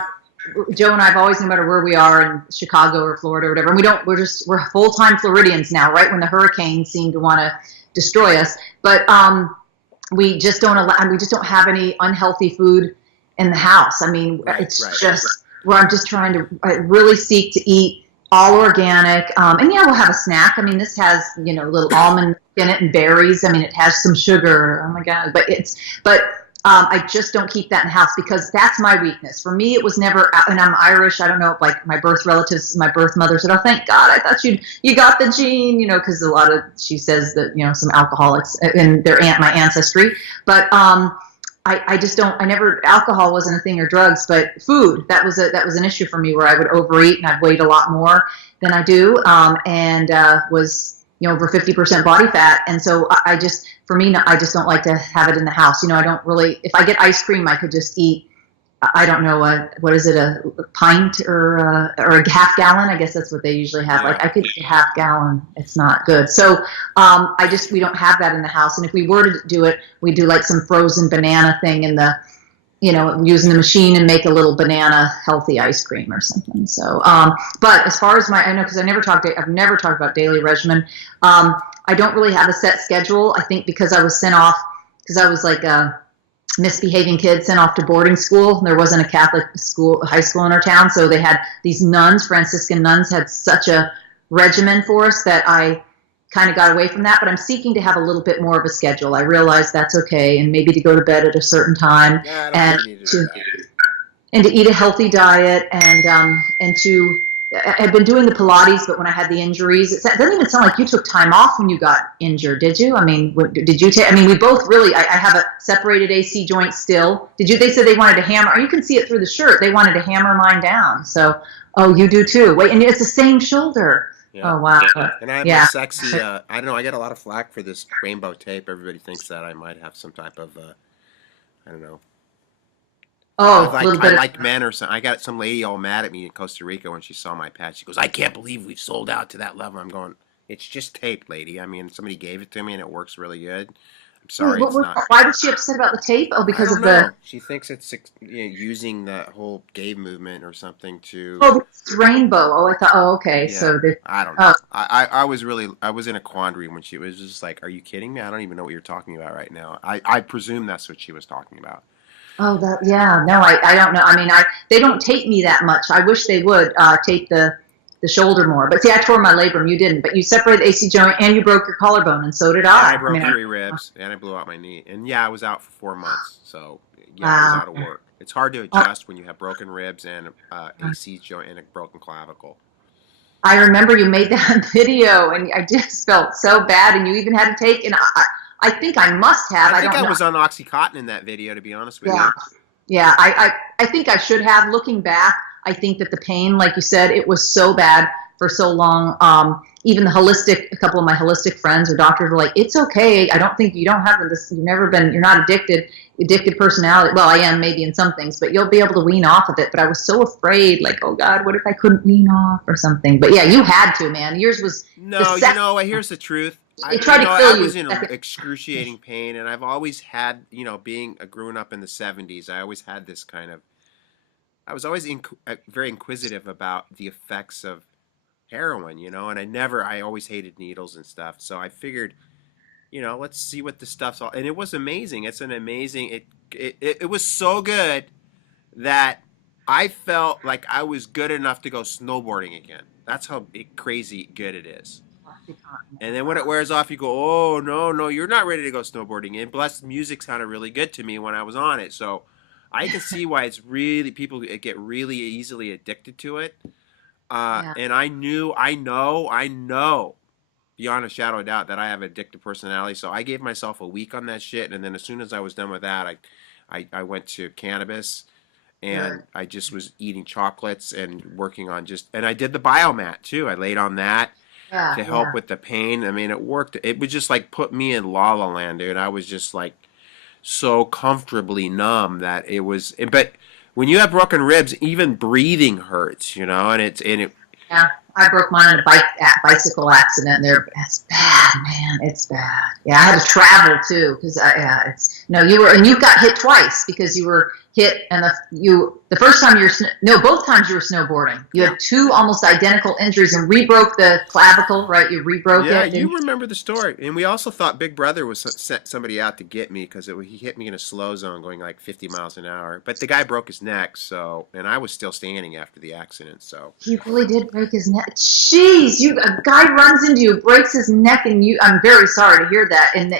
Joe and I have always, no matter where we are in Chicago or Florida or whatever, and we're full-time Floridians now, right when the hurricanes seem to want to destroy us. But we just don't have any unhealthy food in the house. I mean, just where I'm just trying to really seek to eat all organic. And we'll have a snack. I mean, this has, little almond in it and berries. I mean, it has some sugar. Oh my God. But I just don't keep that in the house, because that's my weakness. For me, it was never, and I'm Irish. I don't know, like my birth relatives, my birth mother said, "Oh, thank God, I thought you got the gene," because she says that, some alcoholics in my ancestry. But I just don't. Alcohol wasn't a thing, or drugs, but food. That was an issue for me, where I would overeat and I'd weighed a lot more than I do, and was over 50% body fat. And so I just don't like to have it in the house. I don't really. If I get ice cream, I could just eat. I don't know what is it, a pint or a half gallon? I guess that's what they usually have. Like I could eat a half gallon. It's not good. So we don't have that in the house. And if we were to do it, we do like some frozen banana thing in the, using the machine, and make a little banana healthy ice cream or something. So, but as far as I know, because I've never talked about daily regimen. I don't really have a set schedule. I think because I was sent off, because I was like a misbehaving kid sent off to boarding school. There wasn't a Catholic high school in our town. So they had these nuns, Franciscan nuns, had such a regimen for us that I kind of got away from that. But I'm seeking to have a little bit more of a schedule. I realize that's okay, and maybe to go to bed at a certain time, and to eat a healthy diet, and to I've been doing the Pilates, but when I had the injuries, it doesn't even sound like you took time off when you got injured, did you? I mean, did you take? I mean, we both really. I have a separated AC joint still. Did you? They said they wanted to hammer. Or you can see it through the shirt. They wanted to hammer mine down. So, you do too. Wait, and it's the same shoulder. Yeah. Oh wow! And I have a sexy. I don't know. I get a lot of flack for this rainbow tape. Everybody thinks that I might have some type of. I don't know. Oh, I like men or something. I got some lady all mad at me in Costa Rica when she saw my patch. She goes, "I can't believe we've sold out to that level." I'm going, "It's just tape, lady. I mean, somebody gave it to me and it works really good. I'm sorry, it's not." Why was she upset about the tape? Oh, because of the. She thinks it's using the whole gay movement or something to. Oh, it's rainbow. Oh, I thought. Oh, okay. Yeah, so I don't know. I was in a quandary when she was just like, "Are you kidding me? I don't even know what you're talking about right now." I presume that's what she was talking about. Oh, no, I don't know. I mean, they don't tape me that much. I wish they would tape the the shoulder more. But see, I tore my labrum. You didn't. But you separated the AC joint and you broke your collarbone, and so did And I I. broke 3 ribs, and I blew out my knee. And yeah, I was out for 4 months. So yeah, I was Wow. out of work. It's hard to adjust when you have broken ribs and AC joint and a broken clavicle. I remember you made that video, and I just felt so bad, and you even had to take. And I think I must have. I think don't I know. was on OxyContin in that video, to be honest with Yeah. you. Yeah, I think I should have. Looking back, I think that the pain, like you said, it was so bad for so long. Even a couple of my holistic friends or doctors were like, "It's okay. I don't think you don't have this. You're not addicted personality. Well, I am maybe in some things, but you'll be able to wean off of it." But I was so afraid, like, oh God, what if I couldn't wean off or something? But yeah, you had to, man. Yours was No, here's the truth. It tried to kill I you. was in excruciating pain, and I've always had, being growing up in the 70s, I always had this kind of, I was always very inquisitive about the effects of heroin, and I always hated needles and stuff. So I figured, let's see what the stuff's all, and it was amazing. It's an amazing, it was so good that I felt like I was good enough to go snowboarding again. That's how crazy good it is. And then when it wears off, you go, oh, no, you're not ready to go snowboarding. And plus, music sounded really good to me when I was on it. So I can see why people get really easily addicted to it. And I know, beyond a shadow of doubt, that I have an addictive personality. So I gave myself a week on that shit. And then as soon as I was done with that, I went to cannabis. And I just was eating chocolates and working on and I did the biomat too. I laid on that. To help with the pain. I mean, it worked. It would just like put me in la la land, dude. I was just like so comfortably numb that it was. But when you have broken ribs, even breathing hurts, and Yeah, I broke mine in a bicycle accident. It's bad, man. It's bad. Yeah, I had to travel too because you got hit twice because you were hit, and the first time both times you were snowboarding. You had two almost identical injuries and rebroke the clavicle, right? You rebroke it. Yeah, you remember the story. And we also thought Big Brother was sent somebody out to get me because he hit me in a slow zone going like 50 miles an hour. But the guy broke his neck, and I was still standing after the accident. So he really did break his neck. Jeez, a guy runs into you, breaks his neck, and I'm very sorry to hear that. And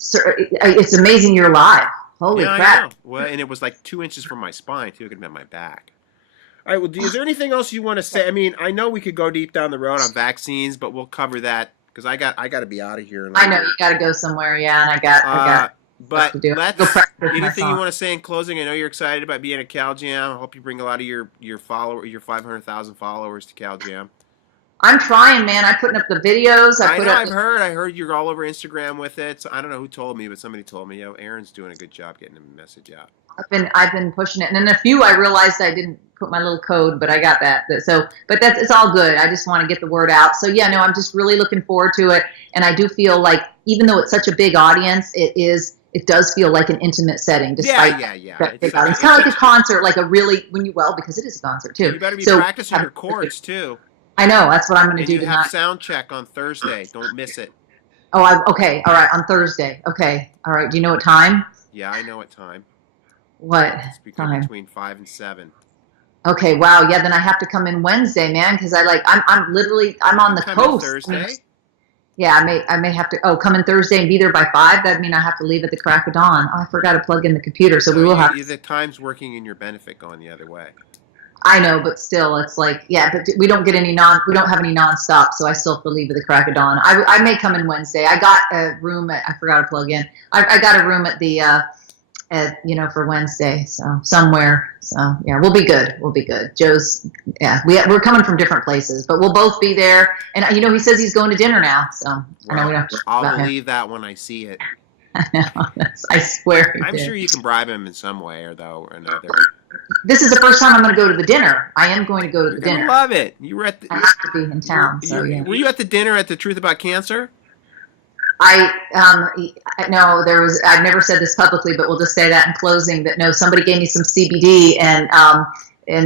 it's amazing you're alive. Holy crap. I know. Well, and it was like 2 inches from my spine, too. It could have been my back. All right, well, is there anything else you want to say? I mean, I know we could go deep down the road on vaccines, but we'll cover that because I got to be out of here. I know, you got to go somewhere, yeah, and I got but to do. Anything you want to say in closing? I know you're excited about being at Cal Jam. I hope you bring a lot of your 500,000 followers to Cal Jam. I'm trying, man. I'm putting up the videos. I heard you're all over Instagram with it. So I don't know who told me, but somebody told me. Erin's doing a good job getting the message out. I've been pushing it, and then a few I realized I didn't put my little code, but I got that. So, but it's all good. I just want to get the word out. So yeah, no, I'm just really looking forward to it, and I do feel like even though it's such a big audience, it does feel like an intimate setting. Despite it's kind of like a concert, like because it is a concert too. You better be practicing your chords too. I know, that's what I'm going to do tonight. You have sound check on Thursday. Don't miss it. Oh, okay. All right, on Thursday. Okay. All right. Do you know what time? Yeah, I know what time. What it's time? Between 5 and 7. Okay. Wow. Yeah. Then I have to come in Wednesday, man, because I'm on the coast. Thursday. Yeah, I may have to come in Thursday and be there by 5. That'd mean I have to leave at the crack of dawn. Oh, I forgot to plug in the computer, so we will have. The time's working in your benefit going the other way. I know, but still, it's like, but we don't have any nonstop, so I still have to leave at the crack of dawn. I may come in Wednesday. I got a room I forgot to plug in. I got a room at the, for Wednesday, so somewhere. So yeah, we'll be good. Joe's, we're coming from different places, but we'll both be there. And he says he's going to dinner now, so I know we don't. I'll believe that when I see it. I know. I swear. I'm sure you can bribe him in some way or another. This is the first time I'm going to go to the dinner. I am going to go to the dinner. I love it. You were at. I have to be in town. Were you at the dinner at the Truth About Cancer? No, I've never said this publicly, but we'll just say that in closing. That no, somebody gave me some CBD and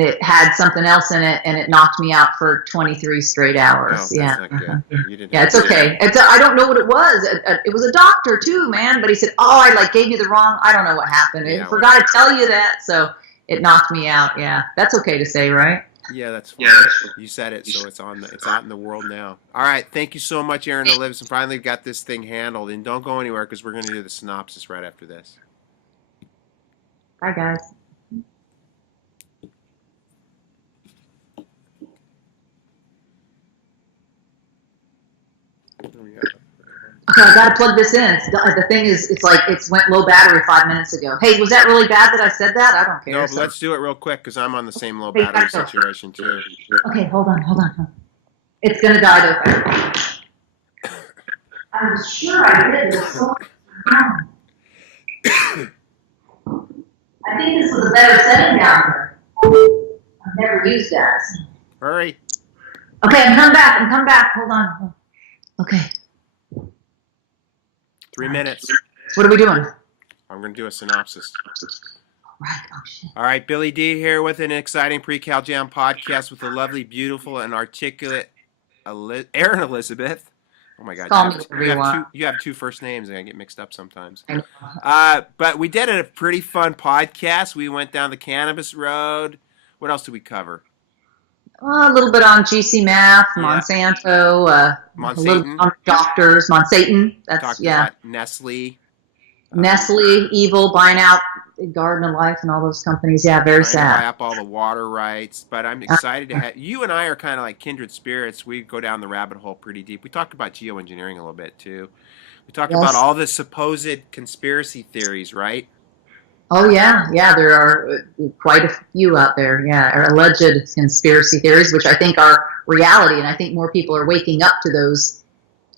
it had something else in it, and it knocked me out for 23 straight hours. No, that's not good. You didn't it's okay. I don't know what it was. It was a doctor too, man. But he said, "Oh, I gave you the wrong." I don't know what happened. I forgot to tell you that, so it knocked me out. Yeah, that's okay to say, right? Yeah, that's funny. You said it, so it's out in the world now. All right, thank you so much, Erin Elizabeth. Finally got this thing handled, and don't go anywhere because we're going to do the synopsis right after this. Bye, guys. Okay, I gotta plug this in. The thing is, it's like it went low battery 5 minutes ago. Hey, was that really bad that I said that? I don't care. No, but let's do it real quick because I'm on the same low Hey, battery situation too. Okay, hold on. It's gonna die though. I was sure I did. I think this was a better setting down here. I've never used that. Hurry. Okay, I'm coming back. Hold on. Okay. 3 minutes. What are we doing? I'm going to do a synopsis. Right. Oh, shit. All right, Billy D here with an exciting pre-Cal Jam podcast with the lovely, beautiful, and articulate Erin Elizabeth. Oh my God! You have two first names, and I get mixed up sometimes. But we did a pretty fun podcast. We went down the cannabis road. What else did we cover? A little bit on GC Math, Monsanto, Monsanto, a little on doctors, Monsanto. That's about Nestle. Nestle, Evil, buying out Garden of Life and all those companies. Yeah, very sad. Buy up all the water rights, but I'm excited to have you and I are kind of like kindred spirits. We go down the rabbit hole pretty deep. We talked about geoengineering a little bit too. We talked about all the supposed conspiracy theories, right? Oh yeah, there are quite a few out there. Yeah, or alleged conspiracy theories, which I think are reality, and I think more people are waking up to those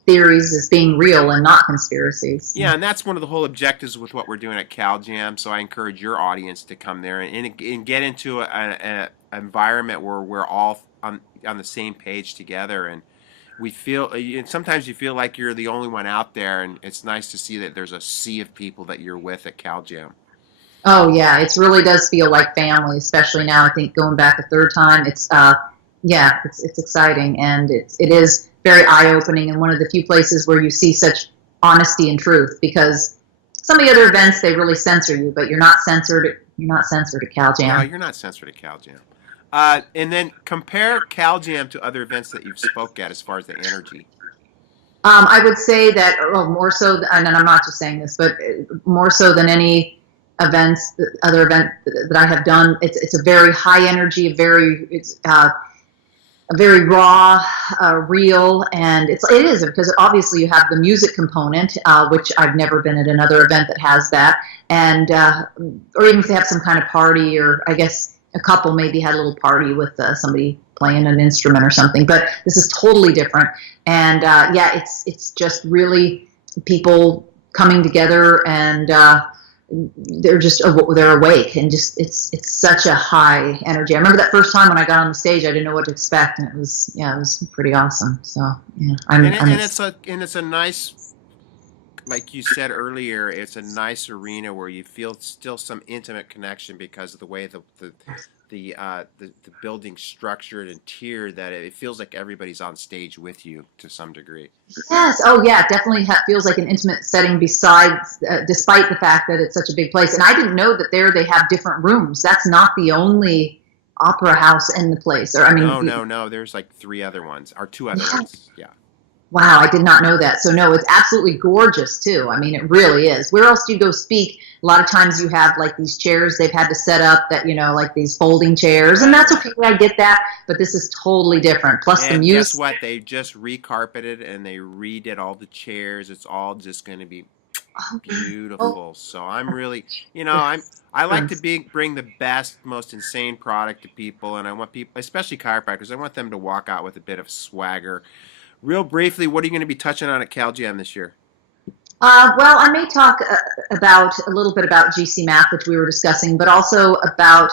theories as being real and not conspiracies. Yeah, and that's one of the whole objectives with what we're doing at CalJam. So I encourage your audience to come there and get into an environment where we're all on the same page together. And we feel sometimes you feel like you're the only one out there, and it's nice to see that there's a sea of people that you're with at CalJam. Oh yeah, it really does feel like family, especially now. I think going back a third time, it's exciting, and it is very eye-opening, and one of the few places where you see such honesty and truth. Because some of the other events, they really censor you, but you're not censored. You're not censored at CalJam. No, you're not censored at CalJam. And then compare CalJam to other events that you've spoke at as far as the energy. I would say that more so, and I'm not just saying this, but more so than any other event that I have done, it's a very high energy, a very raw, real, and it is because obviously you have the music component, which I've never been at another event that has that, and or even if they have some kind of party, or I guess a couple maybe had a little party with somebody playing an instrument or something, but this is totally different, and it's just really people coming together, and they're awake, and just it's such a high energy. I remember that first time when I got on the stage, I didn't know what to expect, and it was pretty awesome. So yeah, it's a nice, like you said earlier, it's a nice arena where you feel still some intimate connection because of the way the building's structured and tiered, that it feels like everybody's on stage with you to some degree. Yes. Oh yeah, it definitely feels like an intimate setting besides, despite the fact that it's such a big place. And I didn't know that they have different rooms. That's not the only opera house in the place. Or No. There's like 3 other ones, or 2 other ones. Yeah. Wow, I did not know that. So no, it's absolutely gorgeous too. I mean, it really is. Where else do you go speak? A lot of times you have like these chairs they've had to set up that, like these folding chairs, and that's okay. I get that, but this is totally different. Plus the music. Guess what? They just recarpeted and they redid all the chairs. It's all just going to be beautiful. So I'm really, I like to bring the best, most insane product to people, and I want people, especially chiropractors, I want them to walk out with a bit of swagger. Real briefly, what are you going to be touching on at CalJam this year? Well, I may talk a little bit about GC Math, which we were discussing, but also about,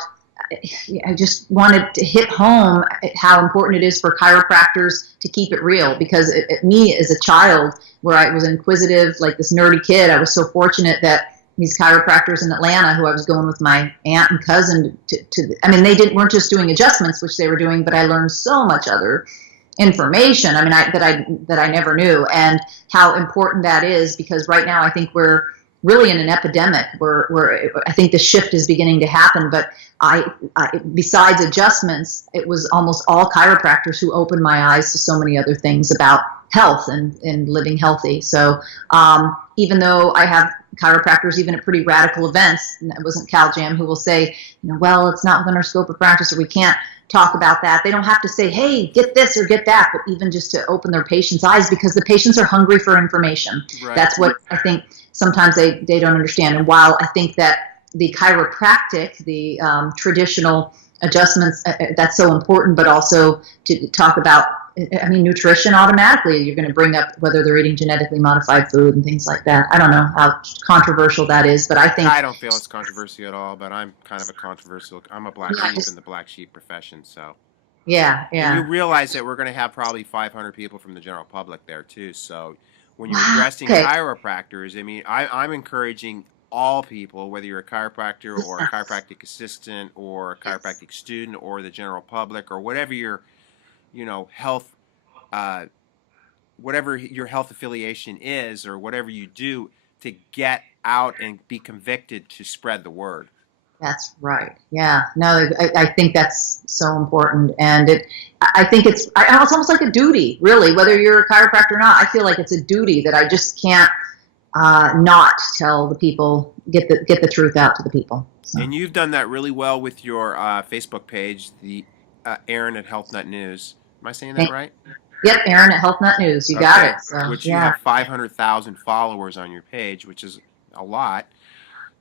I just wanted to hit home how important it is for chiropractors to keep it real, because me as a child, where I was inquisitive, like this nerdy kid, I was so fortunate that these chiropractors in Atlanta, who I was going with my aunt and cousin they weren't just doing adjustments, which they were doing, but I learned so much other information, that I never knew, and how important that is, because right now I think we're really in an epidemic where I think the shift is beginning to happen. But besides adjustments, it was almost all chiropractors who opened my eyes to so many other things about health and living healthy. So even though I have chiropractors, even at pretty radical events, and it wasn't Cal Jam, who will say, well, it's not within our scope of practice, or we can't talk about that. They don't have to say, hey, get this or get that, but even just to open their patients' eyes, because the patients are hungry for information. Right. That's what I think sometimes they don't understand. And while I think that the chiropractic, the traditional adjustments, that's so important, but also to talk about, nutrition automatically, you're going to bring up whether they're eating genetically modified food and things like that. I don't know how controversial that is, but I don't feel it's controversial at all, but I'm kind of I'm a black sheep in the black sheep profession, so. Yeah. And you realize that we're going to have probably 500 people from the general public there too, so when you're addressing chiropractors, I'm encouraging all people, whether you're a chiropractor or a chiropractic assistant or a chiropractic student or the general public or whatever your health, whatever your health affiliation is or whatever you do, to get out and be convicted to spread the word. That's right. Yeah. No, I think that's so important. And I think it's almost like a duty, really, whether you're a chiropractor or not. I feel like it's a duty that I just can't not tell the people, get the truth out to the people. So. And you've done that really well with your Facebook page, the Erin at Health Nut News. Am I saying that right? Yep, Erin at Health Nut News. You got it. So, which you have 500,000 followers on your page, which is a lot.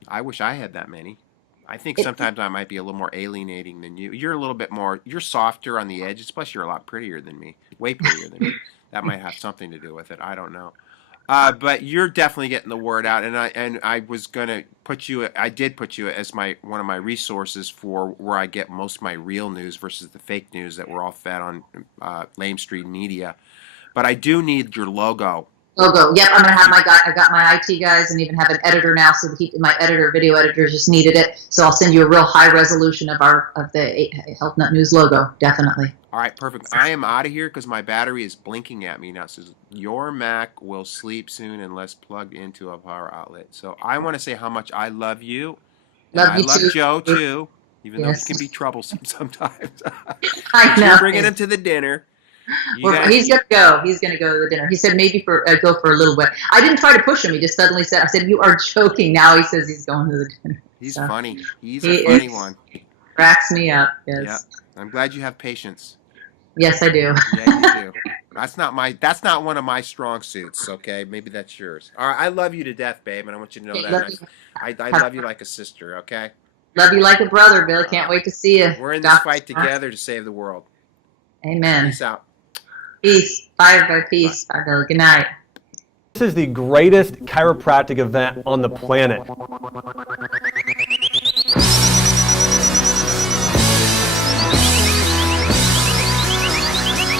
I wish I had that many. I think sometimes I might be a little more alienating than you. You're a little bit more, you're softer on the edges, plus you're a lot prettier than me. Way prettier than me. That might have something to do with it. I don't know. But you're definitely getting the word out, and I was gonna put you. I did put you as one of my resources for where I get most of my real news versus the fake news that we're all fed on lamestream media. But I do need your logo. Yep, I'm gonna have I got my IT guys, and even have an editor now. So my video editor just needed it. So I'll send you a real high resolution of the Health Nut News logo. Definitely. All right, perfect. I am out of here because my battery is blinking at me now. It says, your Mac will sleep soon unless plugged into a power outlet. So I want to say how much I love you. I love Joe, too, even though he can be troublesome sometimes. I know. You're bringing him to the dinner. He's going to go. He's going to go to the dinner. He said maybe go for a little bit. I didn't try to push him. He just suddenly said, I said, you are joking. Now he says he's going to the dinner. He's funny. He's a funny one. Cracks me up. Yes. Yeah. I'm glad you have patience. Yes, I do. Yeah, you do. That's not one of my strong suits, okay? Maybe that's yours. All right, I love you to death, babe, and I want you to know that. I love you like a sister, okay? Love you like a brother, Bill. Can't wait to see you. We're in this fight together to save the world. Amen. Peace out. Peace. Bye, everybody. Peace. Bye, Bill. Good night. This is the greatest chiropractic event on the planet.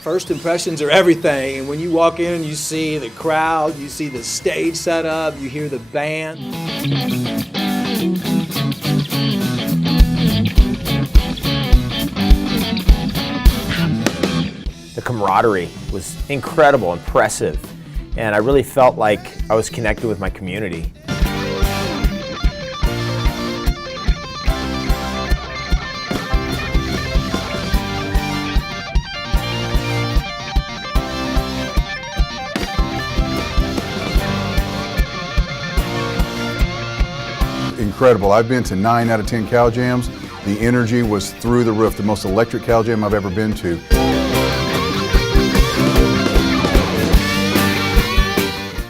First impressions are everything, and when you walk in and you see the crowd, you see the stage set up, you hear the band. The camaraderie was incredible, impressive, and I really felt like I was connected with my community. Incredible. I've been to 9 out of 10 Cal Jams. The energy was through the roof, the most electric Cal Jam I've ever been to.